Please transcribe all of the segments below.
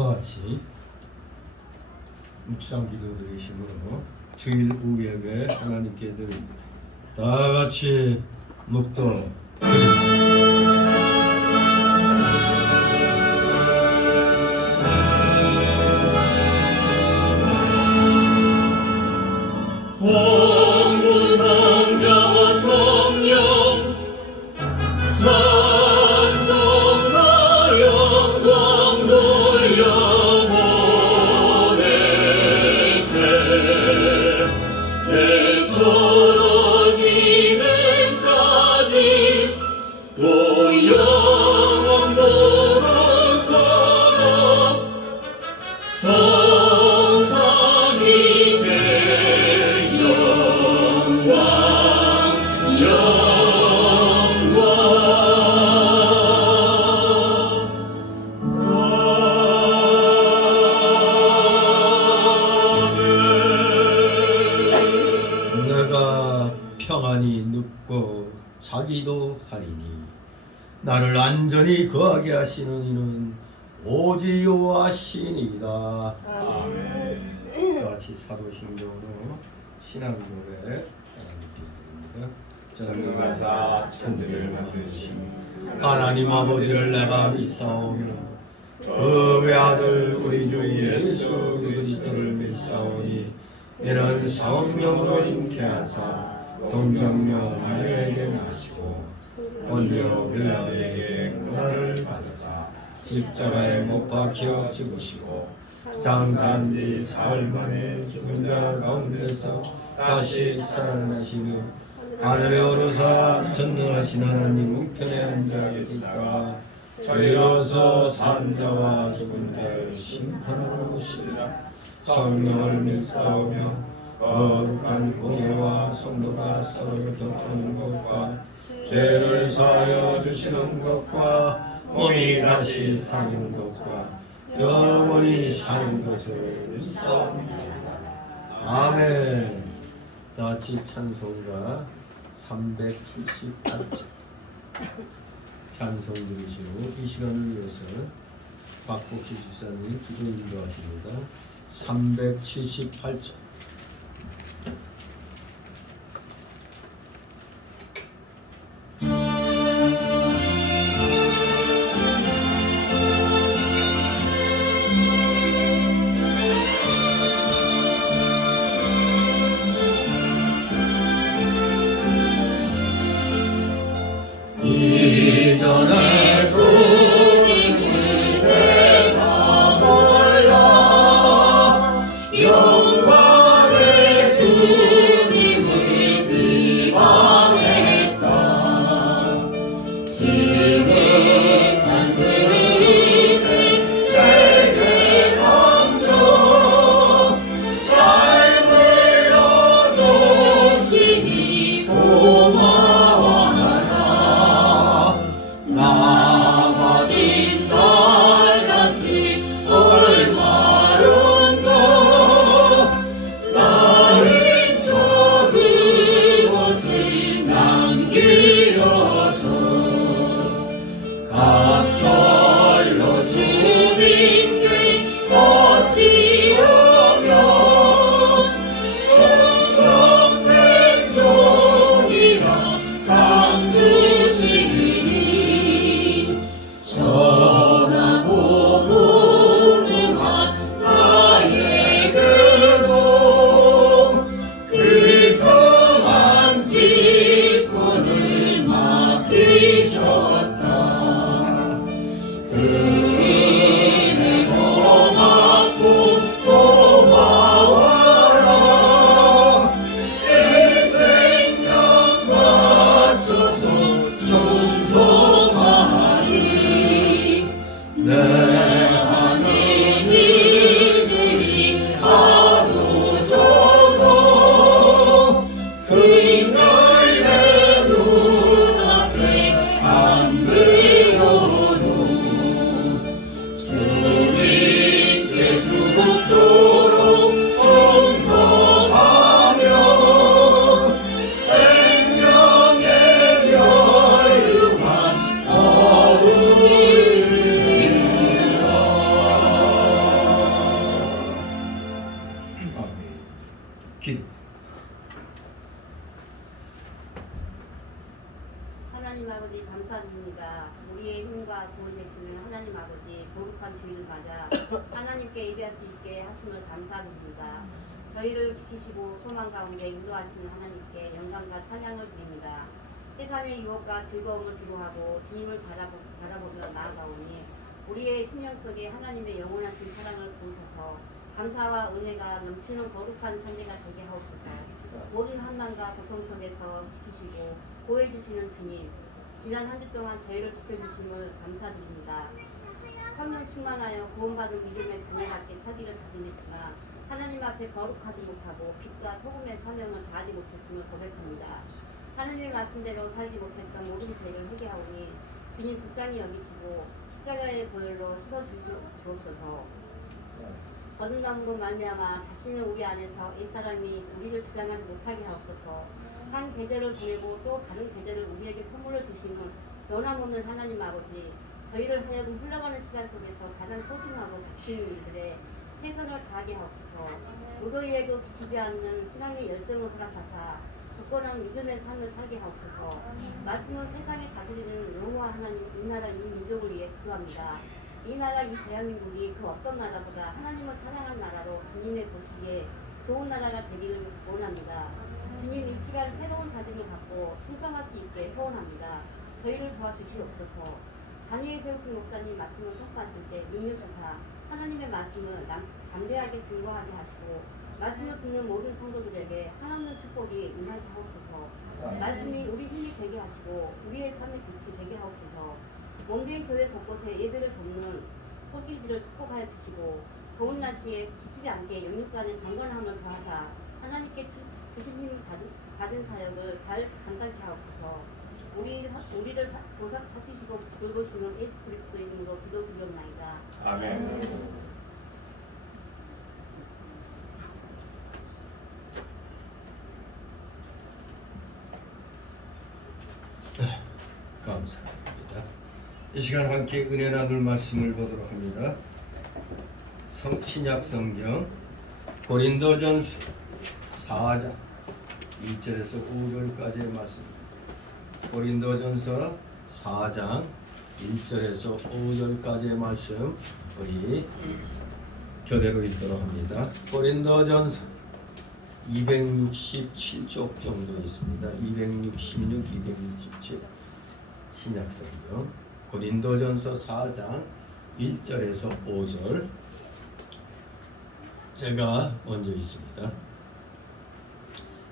다같이 묵상 기도 드리심으로 주일 오후 예배 하나님께 드립니다. 다같이 묵도 평안히 눕고 자기도 하리니 나를 안전히 거하게 하시는 이는 오직 여호와시니이다. 아멘. 같이 사도신경으로 신앙 노래 하나님께 드립니다. 전능하사 천지를 만드신 하나님 아버지를 내가 믿사오며 그 외아들 우리 주 예수 그리스도를 믿사오니 이는 성령으로 잉태하사 동정녀 마리아에게 나시고 본디오 빌라도에게 고난을 받으사 십자가에 못 박혀 죽으시고 장사한 뒤 사흘 만에 죽은 자 가운데서 다시 살아나시며 하늘에 오르사 전능하신 하나님 우편에 앉아 계시다가 저리로서 산 자와 죽은 자를 심판하러 오시리라. 성령을 믿사오며 거룩한 공예와 성도가 서로 교통하는 것과 죄를 사하여 주시는 것과 몸이 다시 사는 것과 영원히 사는 것을 믿사옵나이다. 아멘. 같이 찬송가 378쪽 찬송 드리시고 이 시간을 위해서 박복식 집사님 기도 인도하십니다. 378쪽 이전에 주님을 내가 몰라 영광의 주님을 비방했다. 지극한 그를 내게 감춰 날 불러 소신이 고마워하라. 나가린 달같이 얼마론가 나의 저 그것을 남기어서 갑절로 주님께 바치오며 충성된 종이라 상 주시니 전하고 무능한 나에게도 그 정한 직분을 맡기셨다. 그 은혜 고맙고 고마워라. 내 생각 맞춰서 충성하리. 내 하는 일들이 아주 적어 그날 내 눈앞에 안 보여도 주님께 죽도록 충성하며 생명의 멸류관 얻으리라. 기도 하나님 아버지 감사드립니다. 우리의 힘과 도움 되시는 하나님 아버지 거룩한 주일을 맞아 하나님께 예배할 수 있게 하심을 감사드립니다. 저희를 지키시고 소망 가운데 인도하시는 하나님께 영광과 찬양을 드립니다. 세상의 유혹과 즐거움을 뒤로하고 주님을 바라보며 나아가오니 우리의 심령 속에 하나님의 영원하신 사랑을 부으셔서 감사와 은혜가 넘치는 거룩한 상대가 되게 하옵소서. 모든 환난과 고통 속에서 지키시고 보호해주시는 주님, 지난 한 주 동안 저희를 지켜주심을 감사드립니다. 성령 충만하여 구원받은 믿음의 자녀답게 차기를 다짐했지만 하나님 앞에 거룩하지 못하고 빛과 소금의 사명을 다하지 못했음을 고백합니다. 하느님의 말씀대로 살지 못했던 모든 죄를 회개하오니 주님 불쌍히 여기시고 십자가의 보혈로 씻어주옵소서. 거듭남으로 말미암아 다시는 우리 안에서 옛사람이 우리를 주장하지 못하게 하옵소서. 한 계절을 보내고 또 다른 계절을 우리에게 선물로 주시는 변함없는 하나님 아버지, 저희를 하여금 흘러가는 시간 속에서 가장 소중하고 닥치는 일들에 최선을 다하게 하옵소서. 무더위에도 지치지 않는 신앙의 열정을 허락하사 굳건한 믿음의 삶을 살게 하옵소서. 말씀은 세상에 다스리는 영호와 하나님, 이 나라 이 민족을 위해 기도합니다. 이 나라 이 대한민국이 그 어떤 나라보다 하나님을 사랑하는 나라로 주님의 보시기에 좋은 나라가 되기를 원합니다. 주님, 이 시간 새로운 다짐을 갖고 충성할 수 있게 소원합니다. 저희를 도와주시옵소서. 단위에 세우신 목사님 말씀을 선포하실 때 능력하사 하나님의 말씀을 담대하게 증거하게 하시고 말씀을 듣는 모든 성도들에게 한없는 축복이 임하게 하옵소서. 말씀이 우리 힘이 되게 하시고 우리의 삶의 빛이 되게 하옵소서. 몸된 교회 곳곳에 예배를 돕는 손길들을 축복하여 주시고 더운 날씨에 지치지 않게 영육간의 경건함을 더하사 하나님께 주신 힘을 받은 사역을 잘 감당케 하옵소서. 우리를 보살 찾으시고 돌보시는 예수 그리스도의 이름으로 기도드리옵나이다. 아멘. 감사합니다. 이 시간 함께 은혜 나눌 말씀을 보도록 합니다. 신약 성경 고린도전서 4장 1절에서 5절까지의 말씀. 고린도전서 4장 1절에서 5절까지의 말씀 우리 교대로 읽도록 합니다. 고린도전서 267쪽 정도 있습니다. 266, 267 신약성경 고린도전서 4장 1절에서 5절 제가 먼저 있습니다.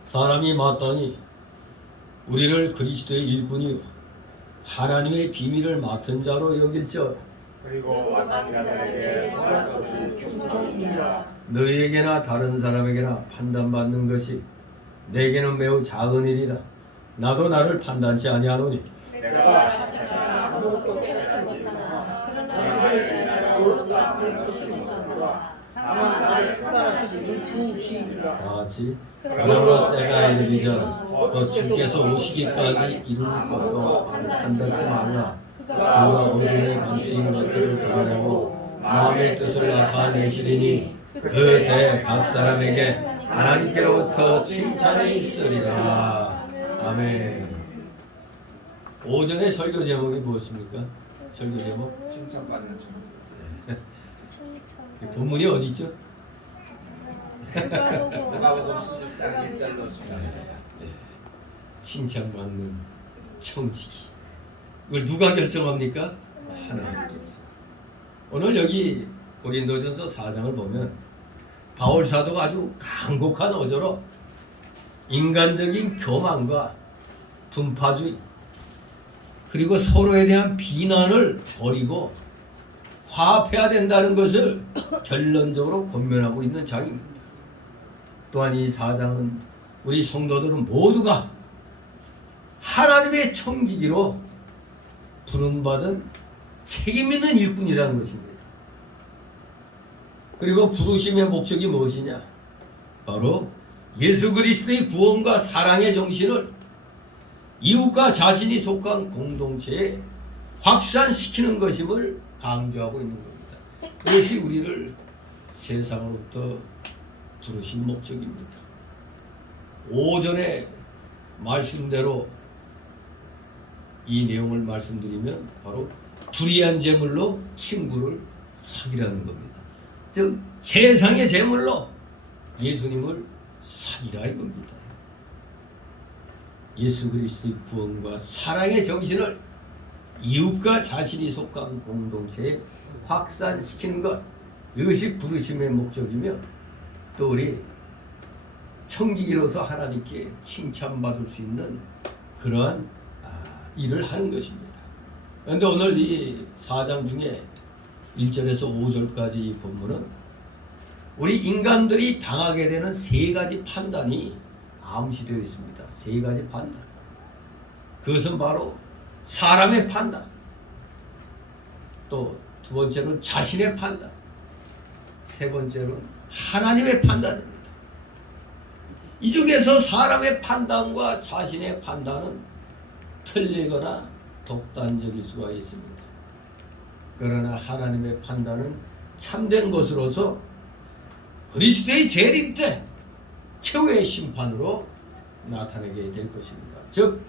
사람이 마땅히 우리를 그리스도의 일꾼이요 하나님의 비밀을 맡은 자로 여길지어다. 그리고 완전한 자들에게 말할 것은 충성이니라. 너희에게나 다른 사람에게나 판단받는 것이 내게는 매우 작은 일이라. 나도 나를 판단치 아니하노니 내가 자체가 아무것도 깨닫지 못하나 그러나 내가 옳다 하는 것을 못하노라. 다만 나를 판단하시는 주시니라. 다 같이 그러므로 때가 이르기 전 곧 주께서 오시기까지 이룰 것도 판단치 말라. 그가 오늘의 감수인 것들을 드러내고 마음의 뜻을 나타내시리니 그때 각 사람에게 하나님께로부터 칭찬이 있으리라. 아멘. 오전에 설교 제목이 무엇입니까? 설교 제목? 칭찬받는 점. 본문이 어디 있죠? 누가복음 16장 1절로 16절. 칭찬받는 청지기. 이걸 누가 결정합니까? 하나님께서. 오늘 여기 고린도전서 4장을 보면 바울 사도가 아주 간곡한 어조로 인간적인 교만과 분파주의 그리고 서로에 대한 비난을 버리고 화합해야 된다는 것을 결론적으로 권면하고 있는 장입니다. 또한 이 4장은 우리 성도들은 모두가 하나님의 청지기로 부름받은 책임있는 일꾼이라는 것입니다. 그리고 부르심의 목적이 무엇이냐? 바로 예수 그리스도의 구원과 사랑의 정신을 이웃과 자신이 속한 공동체에 확산시키는 것임을 강조하고 있는 겁니다. 그것이 우리를 세상으로부터 부르신 목적입니다. 오전에 말씀대로 이 내용을 말씀드리면 바로 불의한 재물로 친구를 사귀라는 겁니다. 즉 세상의 재물로 예수님을 사귀라 이겁니다. 예수 그리스도의 구원과 사랑의 정신을 이웃과 자신이 속한 공동체에 확산시키는 것, 이것이 부르심의 목적이며 또 우리 청지기로서 하나님께 칭찬받을 수 있는 그러한 일을 하는 것입니다. 그런데 오늘 이 4장 중에 1절에서 5절까지 이 본문은 우리 인간들이 당하게 되는 세 가지 판단이 암시되어 있습니다. 세 가지 판단. 그것은 바로 사람의 판단, 또 두 번째는 자신의 판단, 세 번째는 하나님의 판단입니다. 이 중에서 사람의 판단과 자신의 판단은 틀리거나 독단적일 수가 있습니다. 그러나 하나님의 판단은 참된 것으로서 그리스도의 재림 때 최후의 심판으로 나타나게 될 것입니다. 즉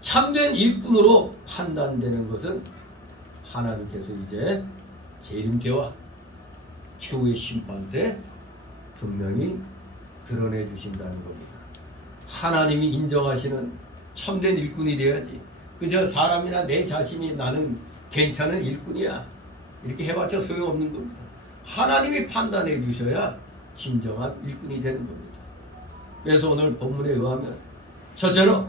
참된 일꾼으로 판단되는 것은 하나님께서 이제 재림 때와 최후의 심판 때 분명히 드러내 주신다는 겁니다. 하나님이 인정하시는 참된 일꾼이 돼야지. 그저 사람이나 내 자신이 나는 괜찮은 일꾼이야 이렇게 해봤자 소용없는 겁니다. 하나님이 판단해 주셔야 진정한 일꾼이 되는 겁니다. 그래서 오늘 본문에 의하면 첫째로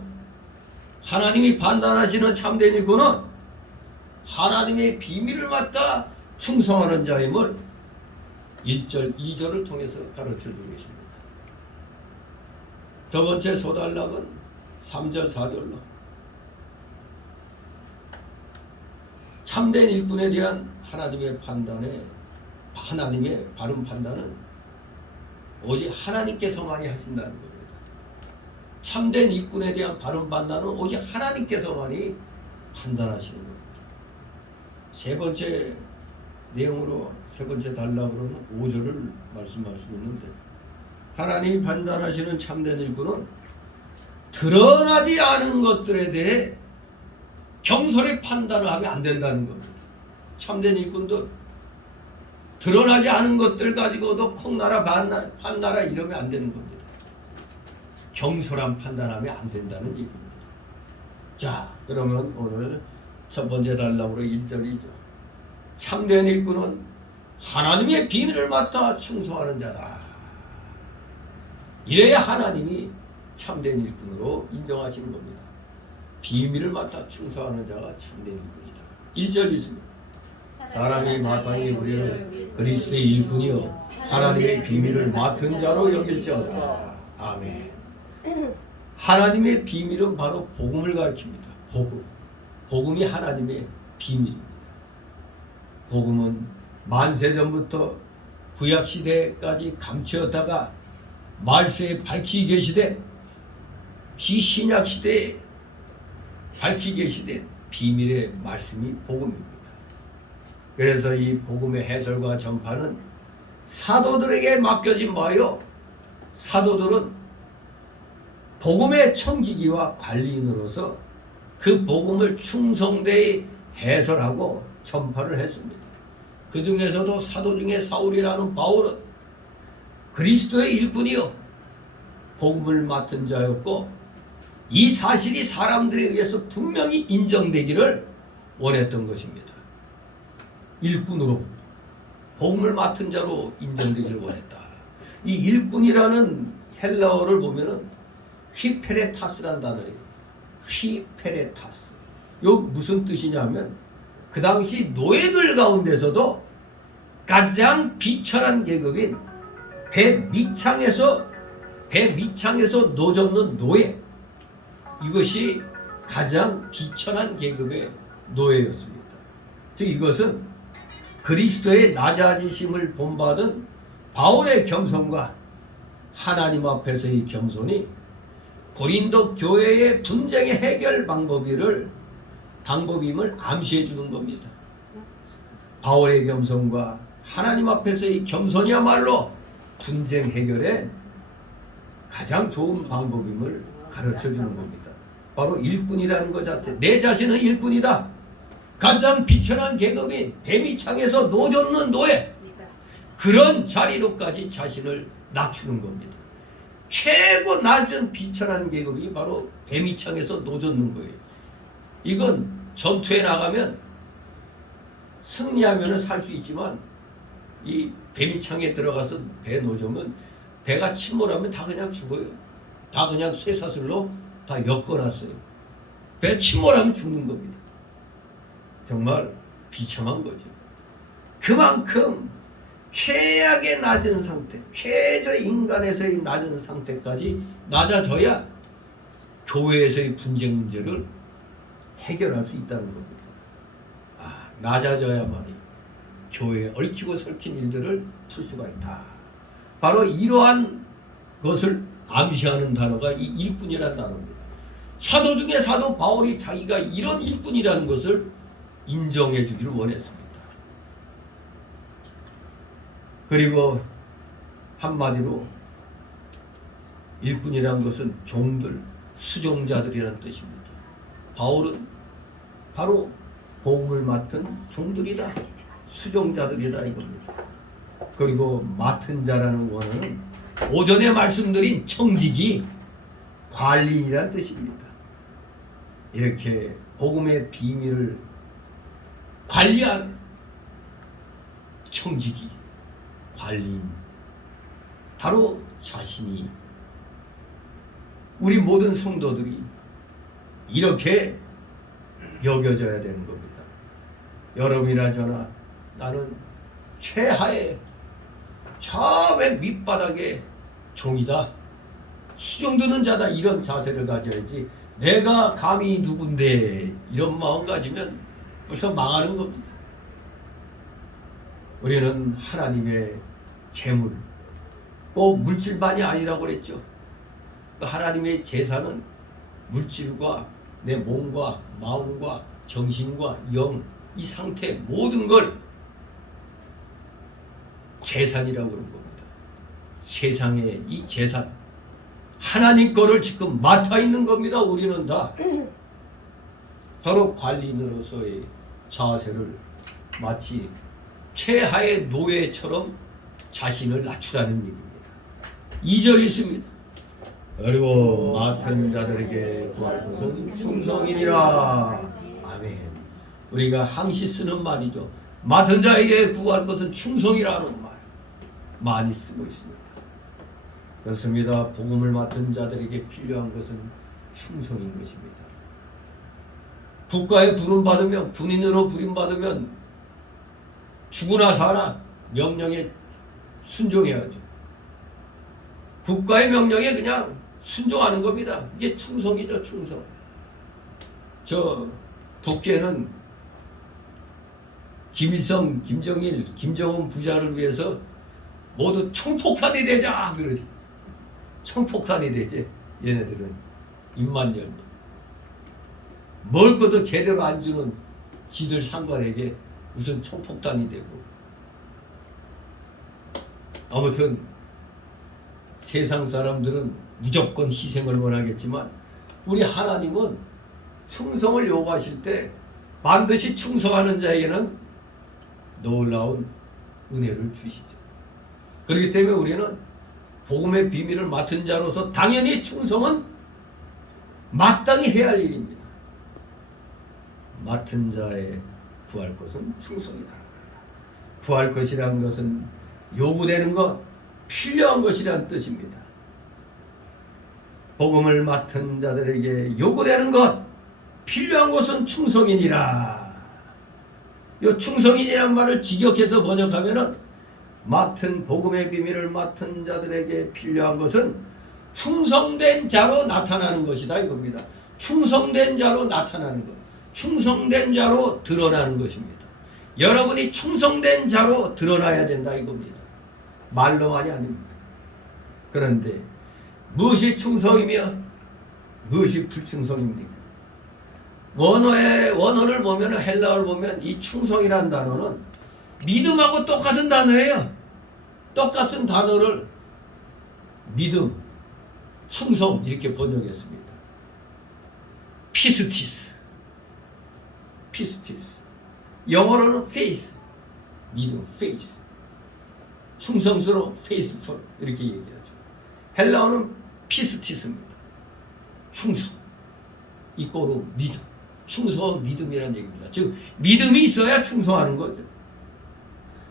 하나님이 판단하시는 참된 일꾼은 하나님의 비밀을 맡아 충성하는 자임을 1절, 2절을 통해서 가르쳐주고 계십니다. 두 번째 소단락은 3절, 4절로 참된 일꾼에 대한 하나님의 판단에 하나님의 바른 판단은 오직 하나님께서만이 하신다는 겁니다. 참된 일꾼에 대한 바른 판단은 오직 하나님께서만이 판단하시는 겁니다. 세 번째 내용으로 세 번째 단락으로는 5절을 말씀할 수 있는데, 하나님이 판단하시는 참된 일꾼은 드러나지 않은 것들에 대해 경솔히 판단을 하면 안 된다는 겁니다. 참된 일꾼도 드러나지 않은 것들 가지고도 콩나라 반나라 이러면 안 되는 겁니다. 경솔한 판단하면 안 된다는 얘기입니다. 자, 그러면 오늘 첫 번째 단락으로 1절이죠. 참된 일꾼은 하나님의 비밀을 맡아 충성하는 자다. 이래야 하나님이 참된 일꾼으로 인정하시는 겁니다. 비밀을 맡아 충성하는 자가 참된 일꾼이다. 1절 있습니다. 사람이 마땅히 우리를 그리스도의 일꾼이요 하나님의 비밀을 맡은 자로 여길지어다. 아멘. 하나님의 비밀은 바로 복음을 가리킵니다. 복음이 하나님의 비밀입니다. 복음은 만세전부터 구약시대까지 감추었다가 말세에 밝히 계시되 비신약시대에 밝히 계시되 비밀의 말씀이 복음입니다. 그래서 이 복음의 해설과 전파는 사도들에게 맡겨진 바요, 사도들은 복음의 청지기와 관리인으로서 그 복음을 충성되이 해설하고 전파를 했습니다. 그 중에서도 사도 중에 사울이라는 바울은 그리스도의 일꾼이요 복음을 맡은 자였고, 이 사실이 사람들에 의해서 분명히 인정되기를 원했던 것입니다. 일꾼으로 복음을 맡은 자로 인정되기를 원했다. 이 일꾼이라는 헬라어를 보면은 휘페레타스란 단어예요. 휘페레타스. 요 무슨 뜻이냐면 그 당시 노예들 가운데서도 가장 비천한 계급인 배 밑창에서 노젓는 노예, 이것이 가장 비천한 계급의 노예였습니다. 즉 이것은 그리스도의 낮아지심을 본받은 바울의 겸손과 하나님 앞에서의 겸손이 고린도 교회의 분쟁의 해결 방법임을 암시해 주는 겁니다. 바울의 겸손과 하나님 앞에서의 겸손이야말로 분쟁 해결에 가장 좋은 방법임을 가르쳐 주는 겁니다. 바로 일꾼이라는 것 자체. 내 자신은 일꾼이다. 가장 비천한 계급인 배미창에서 노젓는 노예, 그런 자리로까지 자신을 낮추는 겁니다. 최고 낮은 비천한 계급이 바로 배미창에서 노젓는 거예요. 이건 전투에 나가면 승리하면 살 수 있지만 이 배미창에 들어가서 배 노젓으면 배가 침몰하면 다 그냥 죽어요. 다 그냥 쇠사슬로 다 엮어놨어요. 배 침몰하면 죽는 겁니다. 정말 비참한 거죠. 그만큼 최악의 낮은 상태, 최저 인간에서의 낮은 상태까지 낮아져야 교회에서의 분쟁 문제를 해결할 수 있다는 겁니다. 낮아져야만이 교회에 얽히고 설킨 일들을 풀 수가 있다. 바로 이러한 것을 암시하는 단어가 이 일꾼이라는 단어입니다. 사도 중에 사도 바울이 자기가 이런 일꾼이라는 것을 인정해 주기를 원했습니다. 그리고 한마디로 일꾼이라는 것은 종들, 수종자들이라는 뜻입니다. 바울은 바로 복음을 맡은 종들이다, 수종자들이다 이겁니다. 그리고 맡은 자라는 원어는 오전에 말씀드린 청지기, 관리인이라는 뜻입니다. 이렇게 복음의 비밀을 관리한 청지기, 관리인, 바로 자신이, 우리 모든 성도들이 이렇게 여겨져야 되는 겁니다. 여러분이나 저나 나는 최하의 저 맨 밑바닥의 종이다, 수종드는 자다, 이런 자세를 가져야지 내가 감히 누군데 이런 마음 가지면 벌써 망하는 겁니다. 우리는 하나님의 재물, 꼭 물질만이 아니라고 그랬죠. 하나님의 제사는 물질과 내 몸과 마음과 정신과 영, 이 상태 모든 걸 재산이라고 그런 겁니다. 세상에 이 재산, 하나님 거를 지금 맡아 있는 겁니다. 우리는 다 바로 관리인으로서의 자세를 마치 최하의 노예처럼 자신을 낮추라는 얘기입니다. 2절 있습니다. 그리고 맡은 자들에게 구할 것은 충성이니라. 아멘. 우리가 항시 쓰는 말이죠. 맡은 자에게 구할 것은 충성이라는 말 많이 쓰고 있습니다. 그렇습니다. 복음을 맡은 자들에게 필요한 것은 충성인 것입니다. 국가에 부름받으면, 군인으로 부름받으면 죽으나 사나 명령에 순종해야죠. 국가의 명령에 그냥 순종하는 겁니다. 이게 충성이죠, 충성. 저 북계는 김일성, 김정일, 김정은 부자를 위해서 모두 총폭탄이 되자 그러지. 총폭탄이 되지. 얘네들은 입만 열면 먹을 것도 제대로 안 주는 지들 상관에게 무슨 총폭탄이 되고. 아무튼 세상 사람들은 무조건 희생을 원하겠지만 우리 하나님은 충성을 요구하실 때 반드시 충성하는 자에게는 놀라운 은혜를 주시죠. 그렇기 때문에 우리는 복음의 비밀을 맡은 자로서 당연히 충성은 마땅히 해야 할 일입니다. 맡은 자의 구할 것은 충성이다. 구할 것이라는 것은 요구되는 것, 필요한 것이라는 뜻입니다. 복음을 맡은 자들에게 요구되는 것, 필요한 것은 충성이니라. 이 충성이라는 말을 직역해서 번역하면은 맡은 복음의 비밀을 맡은 자들에게 필요한 것은 충성된 자로 나타나는 것이다 이겁니다. 충성된 자로 나타나는 것, 충성된 자로 드러나는 것입니다. 여러분이 충성된 자로 드러나야 된다 이겁니다. 말로만이 아닙니다. 그런데 무엇이 충성이며 무엇이 불충성입니까? 원어를 보면, 헬라어를 보면 이 충성이라는 단어는 믿음하고 똑같은 단어예요. 똑같은 단어를 믿음, 충성 이렇게 번역했습니다. 피스티스. 영어로는 faith, 믿음, faith. 충성스러운 faithful 이렇게 얘기하죠. 헬라어는 피스티스입니다. 충성, 이꼬르 믿음. 충성은 믿음이라는 얘기입니다. 즉 믿음이 있어야 충성하는 거죠.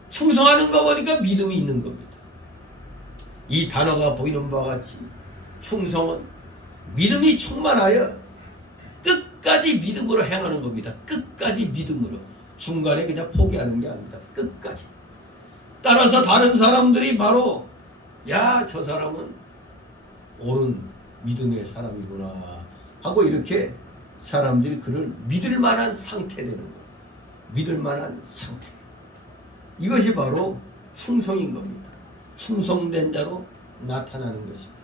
충성하는 거 보니까 믿음이 있는 겁니다. 이 단어가 보이는 바와 같이 충성은 믿음이 충만하여 끝까지 믿음으로 행하는 겁니다. 끝까지 믿음으로. 중간에 그냥 포기하는 게 아닙니다. 끝까지. 따라서 다른 사람들이 바로 야, 저 사람은 옳은 믿음의 사람이구나 하고 이렇게 사람들이 그를 믿을 만한 상태 되는 거예요. 믿을 만한 상태. 이것이 바로 충성인 겁니다. 충성된 자로 나타나는 것입니다.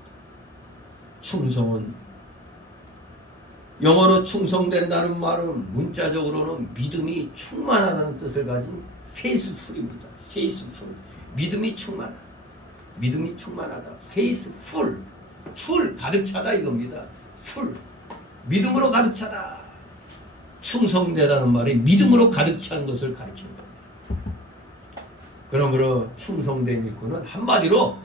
충성은 영어로 충성된다는 말은 문자적으로는 믿음이 충만하다는 뜻을 가진 faithful입니다. faithful. 믿음이 충만하다. 믿음이 충만하다. faithful. full 가득 차다 이겁니다. full. 믿음으로 가득 차다. 충성되다는 말이 믿음으로 가득 찬 것을 가리키는 겁니다. 그러므로 충성된 일꾼은 한마디로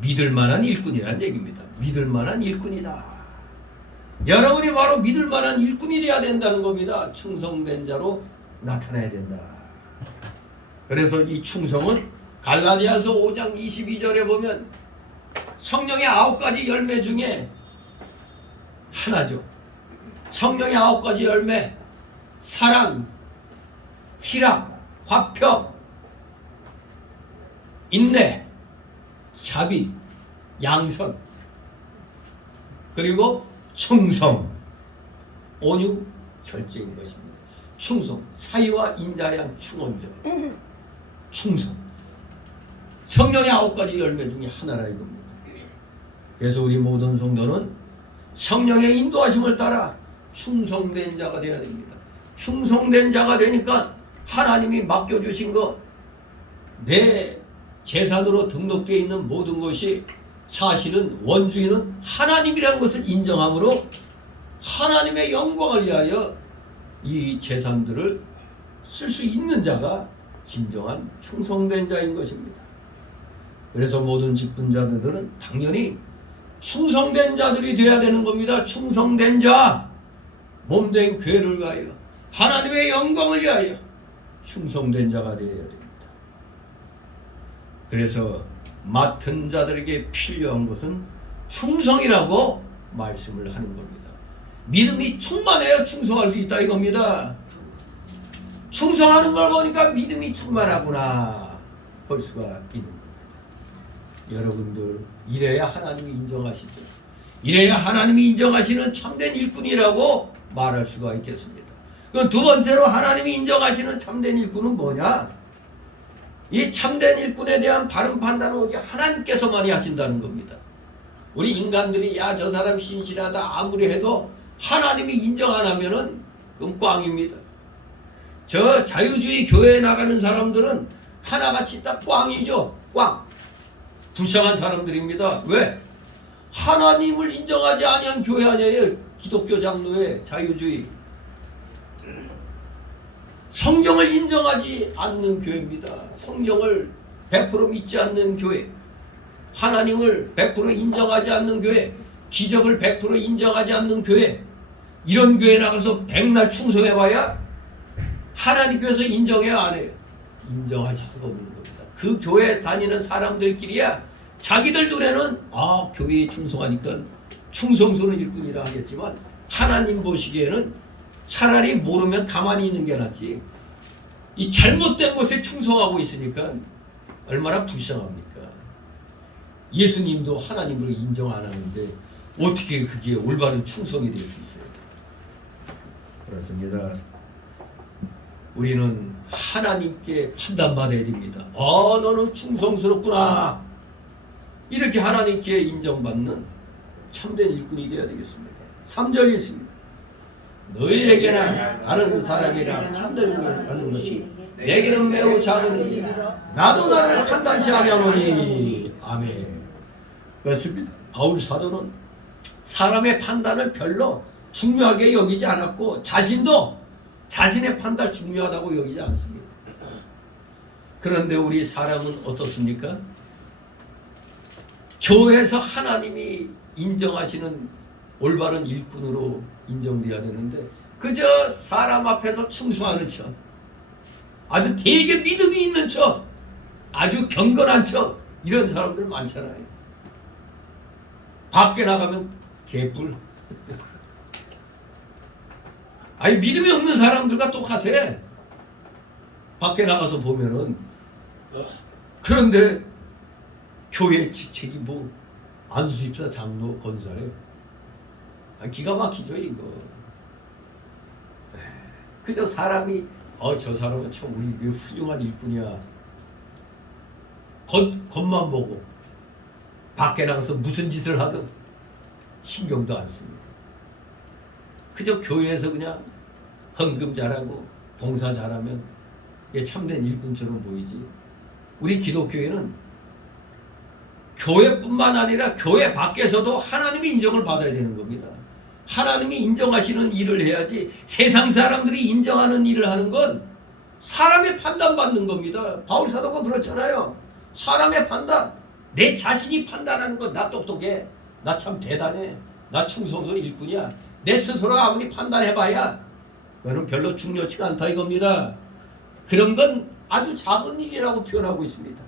믿을 만한 일꾼이라는 얘기입니다. 믿을 만한 일꾼이다. 여러분이 바로 믿을 만한 일꾼이 되어야 된다는 겁니다. 충성된 자로 나타나야 된다. 그래서 이 충성은 갈라디아서 5장 22절에 보면 성령의 9가지 열매 중에 하나죠. 성령의 9가지 열매, 사랑, 희락, 화평, 인내, 자비, 양선, 그리고 충성, 온유, 절제인 것입니다. 충성, 사위와 인자양 충언절, 충성. 성령의 9가지 열매 중에 하나라 이겁니다. 그래서 우리 모든 성도는 성령의 인도하심을 따라 충성된 자가 되어야 됩니다. 충성된 자가 되니까 하나님이 맡겨주신 것, 내 재산으로 등록되어 있는 모든 것이 사실은 원주인은 하나님이라는 것을 인정함으로 하나님의 영광을 위하여 이 재산들을 쓸 수 있는 자가 진정한 충성된 자인 것입니다. 그래서 모든 직분자들은 당연히 충성된 자들이 되어야 되는 겁니다. 충성된 자, 몸된 교회를 위하여 하나님의 영광을 위하여 충성된 자가 되어야 됩니다. 그래서 맡은 자들에게 필요한 것은 충성이라고 말씀을 하는 겁니다. 믿음이 충만해야 충성할 수 있다 이겁니다. 충성하는 걸 보니까 믿음이 충만하구나 볼 수가 있는 겁니다. 여러분들 이래야 하나님이 인정하시죠. 이래야 하나님이 인정하시는 참된 일꾼이라고 말할 수가 있겠습니다. 그럼 두 번째로 하나님이 인정하시는 참된 일꾼은 뭐냐? 이 참된 일꾼에 대한 바른 판단은 오직 하나님께서만이 하신다는 겁니다. 우리 인간들이 야 저 사람 신실하다 아무리 해도 하나님이 인정 안 하면은 그건 꽝입니다. 저 자유주의 교회에 나가는 사람들은 하나같이 딱 꽝이죠. 꽝. 불쌍한 사람들입니다. 왜? 하나님을 인정하지 아니한 교회 아니에요. 기독교 장로의 자유주의. 성경을 인정하지 않는 교회입니다. 성경을 100% 믿지 않는 교회, 하나님을 100% 인정하지 않는 교회, 기적을 100% 인정하지 않는 교회, 이런 교회 나가서 백날 충성해봐야 하나님께서 인정해야 안 해요. 인정하실 수가 없는 겁니다. 그 교회 다니는 사람들끼리야 자기들 눈에는 교회에 충성하니까 충성스러운 일꾼이라 하겠지만 하나님 보시기에는 차라리 모르면 가만히 있는 게 낫지. 이 잘못된 것에 충성하고 있으니까 얼마나 불쌍합니까? 예수님도 하나님으로 인정 안 하는데 어떻게 그게 올바른 충성이 될 수 있어요? 그렇습니다. 우리는 하나님께 판단받아야 됩니다. 너는 충성스럽구나. 이렇게 하나님께 인정받는 참된 일꾼이 되어야 되겠습니다. 3절이 있습니다. 너희에게나 다른 사람이라 판단하는 것이 내게는 매우 작은 일이라 나도 나를 판단치 아니하노니. 아멘. 그렇습니다. 바울 사도는 사람의 판단을 별로 중요하게 여기지 않았고 자신도 자신의 판단 중요하다고 여기지 않습니다. 그런데 우리 사람은 어떻습니까? 교회에서 하나님이 인정하시는 올바른 일꾼으로 인정돼야 되는데 그저 사람 앞에서 충성하는 척, 아주 되게 믿음이 있는 척, 아주 경건한 척, 이런 사람들 많잖아요. 밖에 나가면 개뿔. 아니 믿음이 없는 사람들과 똑같아. 밖에 나가서 보면은. 그런데 교회 직책이 뭐 안수집사, 장로, 권사래. 기가 막히죠 이거. 그저 사람이 저 사람은 참 우리 훌륭한 일꾼이야. 겉만 보고 밖에 나가서 무슨 짓을 하든 신경도 안 씁니다. 그저 교회에서 그냥 헌금 잘하고 봉사 잘하면 참된 일꾼처럼 보이지. 우리 기독교회는 교회뿐만 아니라 교회 밖에서도 하나님의 인정을 받아야 되는 겁니다. 하나님이 인정하시는 일을 해야지 세상 사람들이 인정하는 일을 하는 건 사람의 판단받는 겁니다. 바울 사도가 그렇잖아요. 사람의 판단, 내 자신이 판단하는 건 나 똑똑해, 나 참 대단해, 나 충성스러운 일꾼이야, 내 스스로가 아무리 판단해봐야 그거는 별로 중요치가 않다 이겁니다. 그런 건 아주 작은 일이라고 표현하고 있습니다.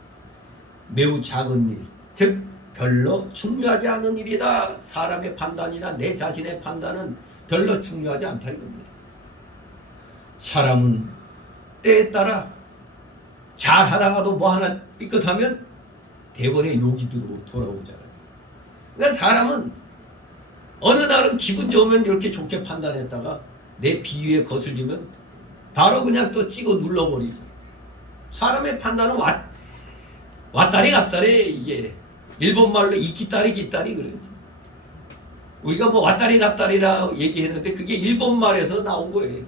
매우 작은 일, 즉 별로 중요하지 않은 일이다. 사람의 판단이나 내 자신의 판단은 별로 중요하지 않다 이겁니다. 사람은 때에 따라 잘 하다가도 뭐 하나 삐끗하면 대번에 욕이 돌아오잖아요. 그러니까 사람은 어느 날은 기분 좋으면 이렇게 좋게 판단했다가 내 비위에 거슬리면 바로 그냥 또 찍어 눌러버리죠. 사람의 판단은 왔다리 갔다리, 이게 일본말로 이끼다리 기다리 그래요. 우리가 뭐 왔다리 갔다리라 얘기했는데 그게 일본 말에서 나온 거예요.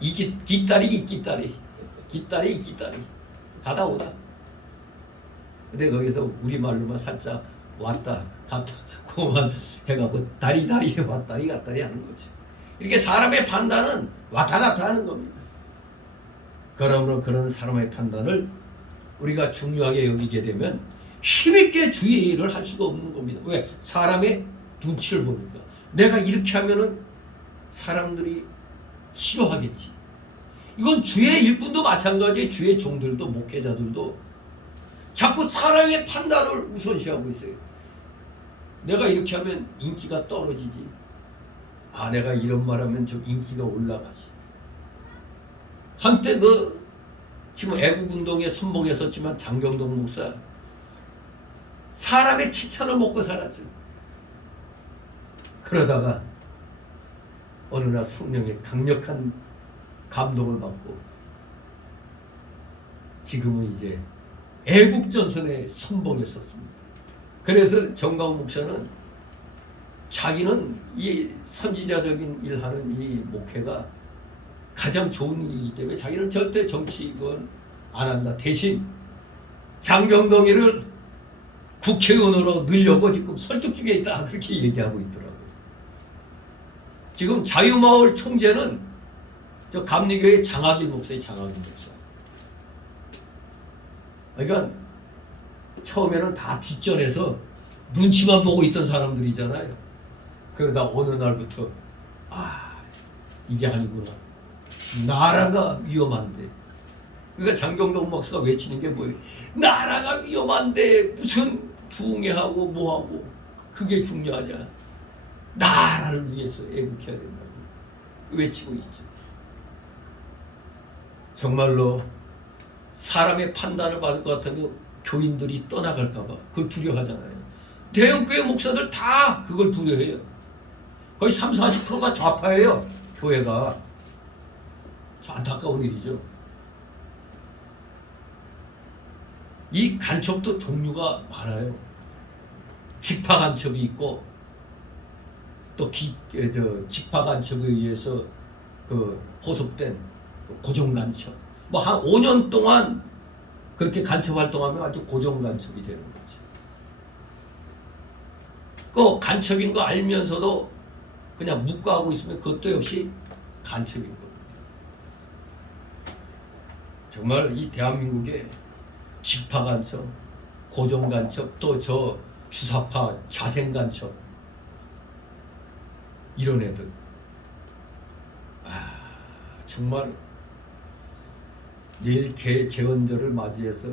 깃다리 이깃다리 깃다리 이깃다리 가다 오다. 근데 거기서 우리말로만 살짝 왔다 갔다 그만 해갖고 다리 왔다리 갔다리 하는 거죠. 이렇게 사람의 판단은 왔다 갔다 하는 겁니다. 그러므로 그런 사람의 판단을 우리가 중요하게 여기게 되면 힘있게 주의 일을 할 수가 없는 겁니다. 왜? 사람의 눈치를 보니까. 내가 이렇게 하면은 사람들이 싫어하겠지. 이건 주의 일꾼도 마찬가지예요. 주의 종들도 목회자들도 자꾸 사람의 판단을 우선시하고 있어요. 내가 이렇게 하면 인기가 떨어지지. 아, 내가 이런 말하면 좀 인기가 올라가지. 한때 지금 애국운동에 선봉했었지만 장경동 목사 사람의 칭찬을 먹고 살았죠. 그러다가 어느 날 성령의 강력한 감동을 받고 지금은 이제 애국전선에 선봉했었습니다. 그래서 정광 목사는 자기는 이 선지자적인 일하는 이 목회가 가장 좋은 일이기 때문에 자기는 절대 정치건 안 한다. 대신 장경동이를 국회의원으로 넣으려고 지금 설득 중에 있다. 그렇게 얘기하고 있더라고요. 지금 자유마을 총재는 저 감리교회 장학일 목사의 장학일 목사. 그러니까 처음에는 다 뒷전에서 눈치만 보고 있던 사람들이잖아요. 그러다 어느 날부터 이게 아니구나. 나라가 위험한데. 그러니까 장경동 목사가 외치는 게 뭐예요? 나라가 위험한데 무슨 부흥회하고 뭐하고 그게 중요하냐. 나라를 위해서 애국해야 된다고 외치고 있죠. 정말로 사람의 판단을 받을 것 같으면 교인들이 떠나갈까 봐 그걸 두려워하잖아요. 대형교회 목사들 다 그걸 두려워해요. 거의 30-40%가 좌파예요. 교회가. 안타까운 일이죠. 이 간첩도 종류가 많아요. 직파 간첩이 있고 또 직파 간첩에 의해서 포섭된 고정 간첩. 뭐 한 5년 동안 그렇게 간첩 활동하면 아주 고정 간첩이 되는 거죠. 그 간첩인 거 알면서도 그냥 묵과하고 있으면 그것도 역시 간첩인 거예요. 정말 이 대한민국에 직파 간첩, 고정 간첩, 또 저 주사파 자생 간첩 이런 애들 정말 내일 개제헌절을 맞이해서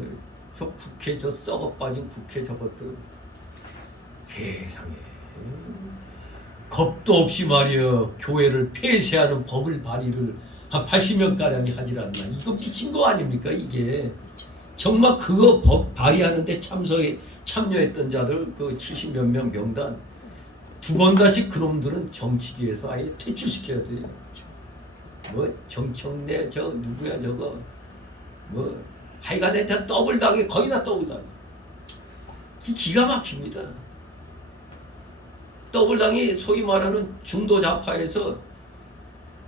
저 국회 저 썩어빠진 국회 저것들 세상에 겁도 없이 말이야 교회를 폐쇄하는 법을 발의를 한 80명가량이 하질 않나. 이거 미친 거 아닙니까 이게. 정말 그거 법 발의하는데 참여했던 자들 그 70몇 명 명단 2번 다시 그놈들은 정치계에서 아예 퇴출시켜야 돼요. 뭐 정청래 저 누구야 저거 뭐 하여간에 다 더블당해. 거의 다 더블당. 기가 막힙니다. 더블당이 소위 말하는 중도 좌파에서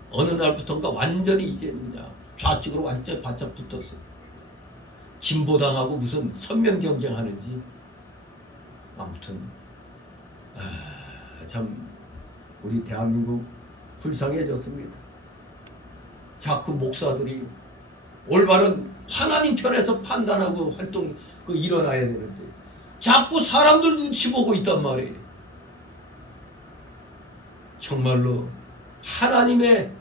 어느 날부터인가 완전히 이제 그냥 좌측으로 완전히 바짝 붙었어요. 진보당하고 무슨 선명 경쟁하는지. 아무튼 참 우리 대한민국 불쌍해졌습니다. 자꾸 목사들이 올바른 하나님 편에서 판단하고 활동이 일어나야 되는데 자꾸 사람들 눈치 보고 있단 말이에요. 정말로 하나님의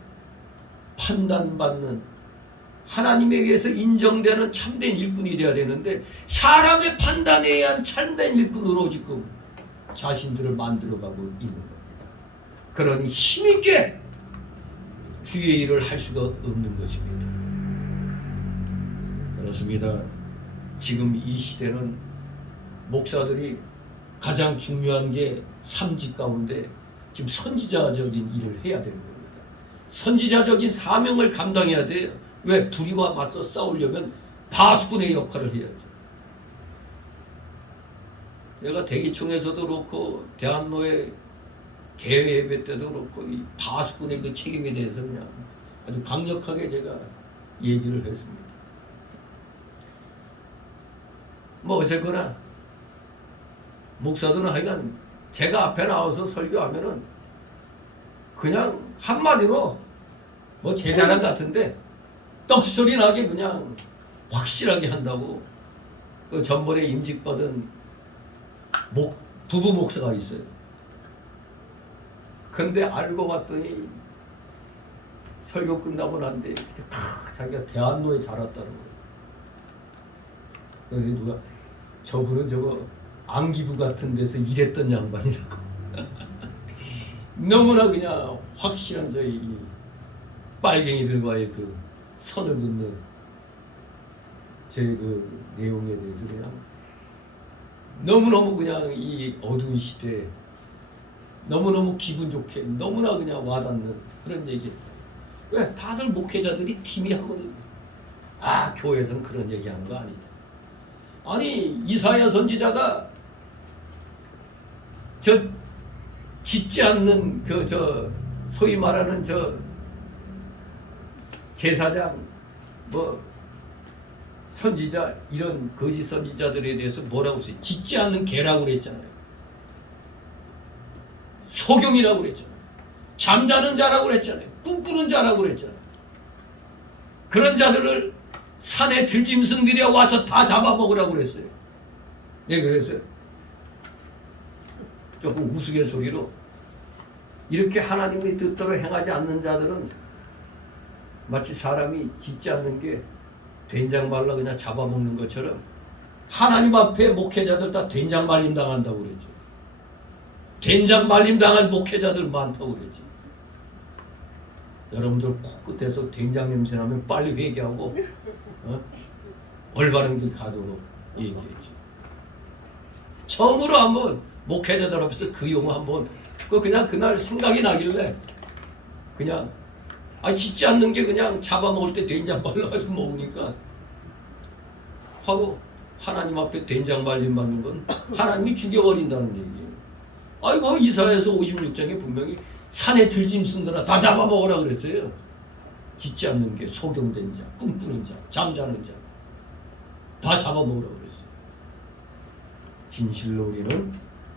판단받는 하나님에 의해서 인정되는 참된 일꾼이 되어야 되는데 사람의 판단에 의한 참된 일꾼으로 지금 자신들을 만들어가고 있는 겁니다. 그러니 힘있게 주의 일을 할 수가 없는 것입니다. 그렇습니다. 지금 이 시대는 목사들이 가장 중요한 게 삼직 가운데 지금 선지자적인 일을 해야 되는 겁니다. 선지자적인 사명을 감당해야 돼요. 왜? 불의와 맞서 싸우려면 파수꾼의 역할을 해야죠. 내가 대기총에서도 그렇고 대한노회 개회예배 때도 그렇고 이 파수꾼의 그 책임에 대해서 그냥 아주 강력하게 제가 얘기를 했습니다. 뭐 어쨌거나 목사들은 하여간 제가 앞에 나와서 설교하면은 그냥 한마디로 뭐 제 자랑 같은데 떡소리 나게 그냥 확실하게 한다고. 그 전번에 임직받은 부부 목사가 있어요. 근데 알고 봤더니 설교 끝나고 난데 자기가 대한노에 살았다는 거예요. 그래서 누가 저분은 저거 안기부 같은 데서 일했던 양반이라고. 너무나 그냥 확실한 저희 이 빨갱이들과의 그 선을 긋는 제 그 내용에 대해서 그냥 너무너무 그냥 이 어두운 시대에 너무너무 기분 좋게 너무나 그냥 와닿는 그런 얘기했다. 왜? 다들 목회자들이 팀이 하거든요. 아, 교회에서는 그런 얘기하는 거 아니다. 아니, 이사야 선지자가 저 짓지 않는 소위 말하는 제사장 뭐 선지자 이런 거짓 선지자들에 대해서 뭐라고 했어요? 짓지 않는 개라고 그랬잖아요. 소경이라고 그랬잖아요. 잠자는 자라고 그랬잖아요. 꿈꾸는 자라고 그랬잖아요. 그런 자들을 산에 들짐승들이 와서 다 잡아먹으라고 그랬어요. 예, 그랬어요. 조금 우스갯소리로 이렇게 하나님의 뜻대로 행하지 않는 자들은 마치 사람이 짓지 않는 게 된장 말라 그냥 잡아먹는 것처럼 하나님 앞에 목회자들 다 된장 말림 당한다고 그랬죠. 된장 말림 당할 목회자들 많다고 그랬죠. 여러분들 코끝에서 된장 냄새 나면 빨리 회개하고 올바른 길 가도록 얘기했죠. 처음으로 한번 목회자들 앞에서 그 용어 한번 그냥 그날 생각이 나길래 그냥 짓지 않는 게 그냥 잡아먹을 때 된장 발라가지고 먹으니까 바로 하나님 앞에 된장 말림 받는 건 하나님이 죽여버린다는 얘기예요. 아이고 이사야서 56장에 분명히 산에 들짐승들아 다 잡아먹으라 그랬어요. 짓지 않는 게 소경된 자, 꿈꾸는 자, 잠자는 자 다 잡아먹으라 그랬어요. 진실로 우리는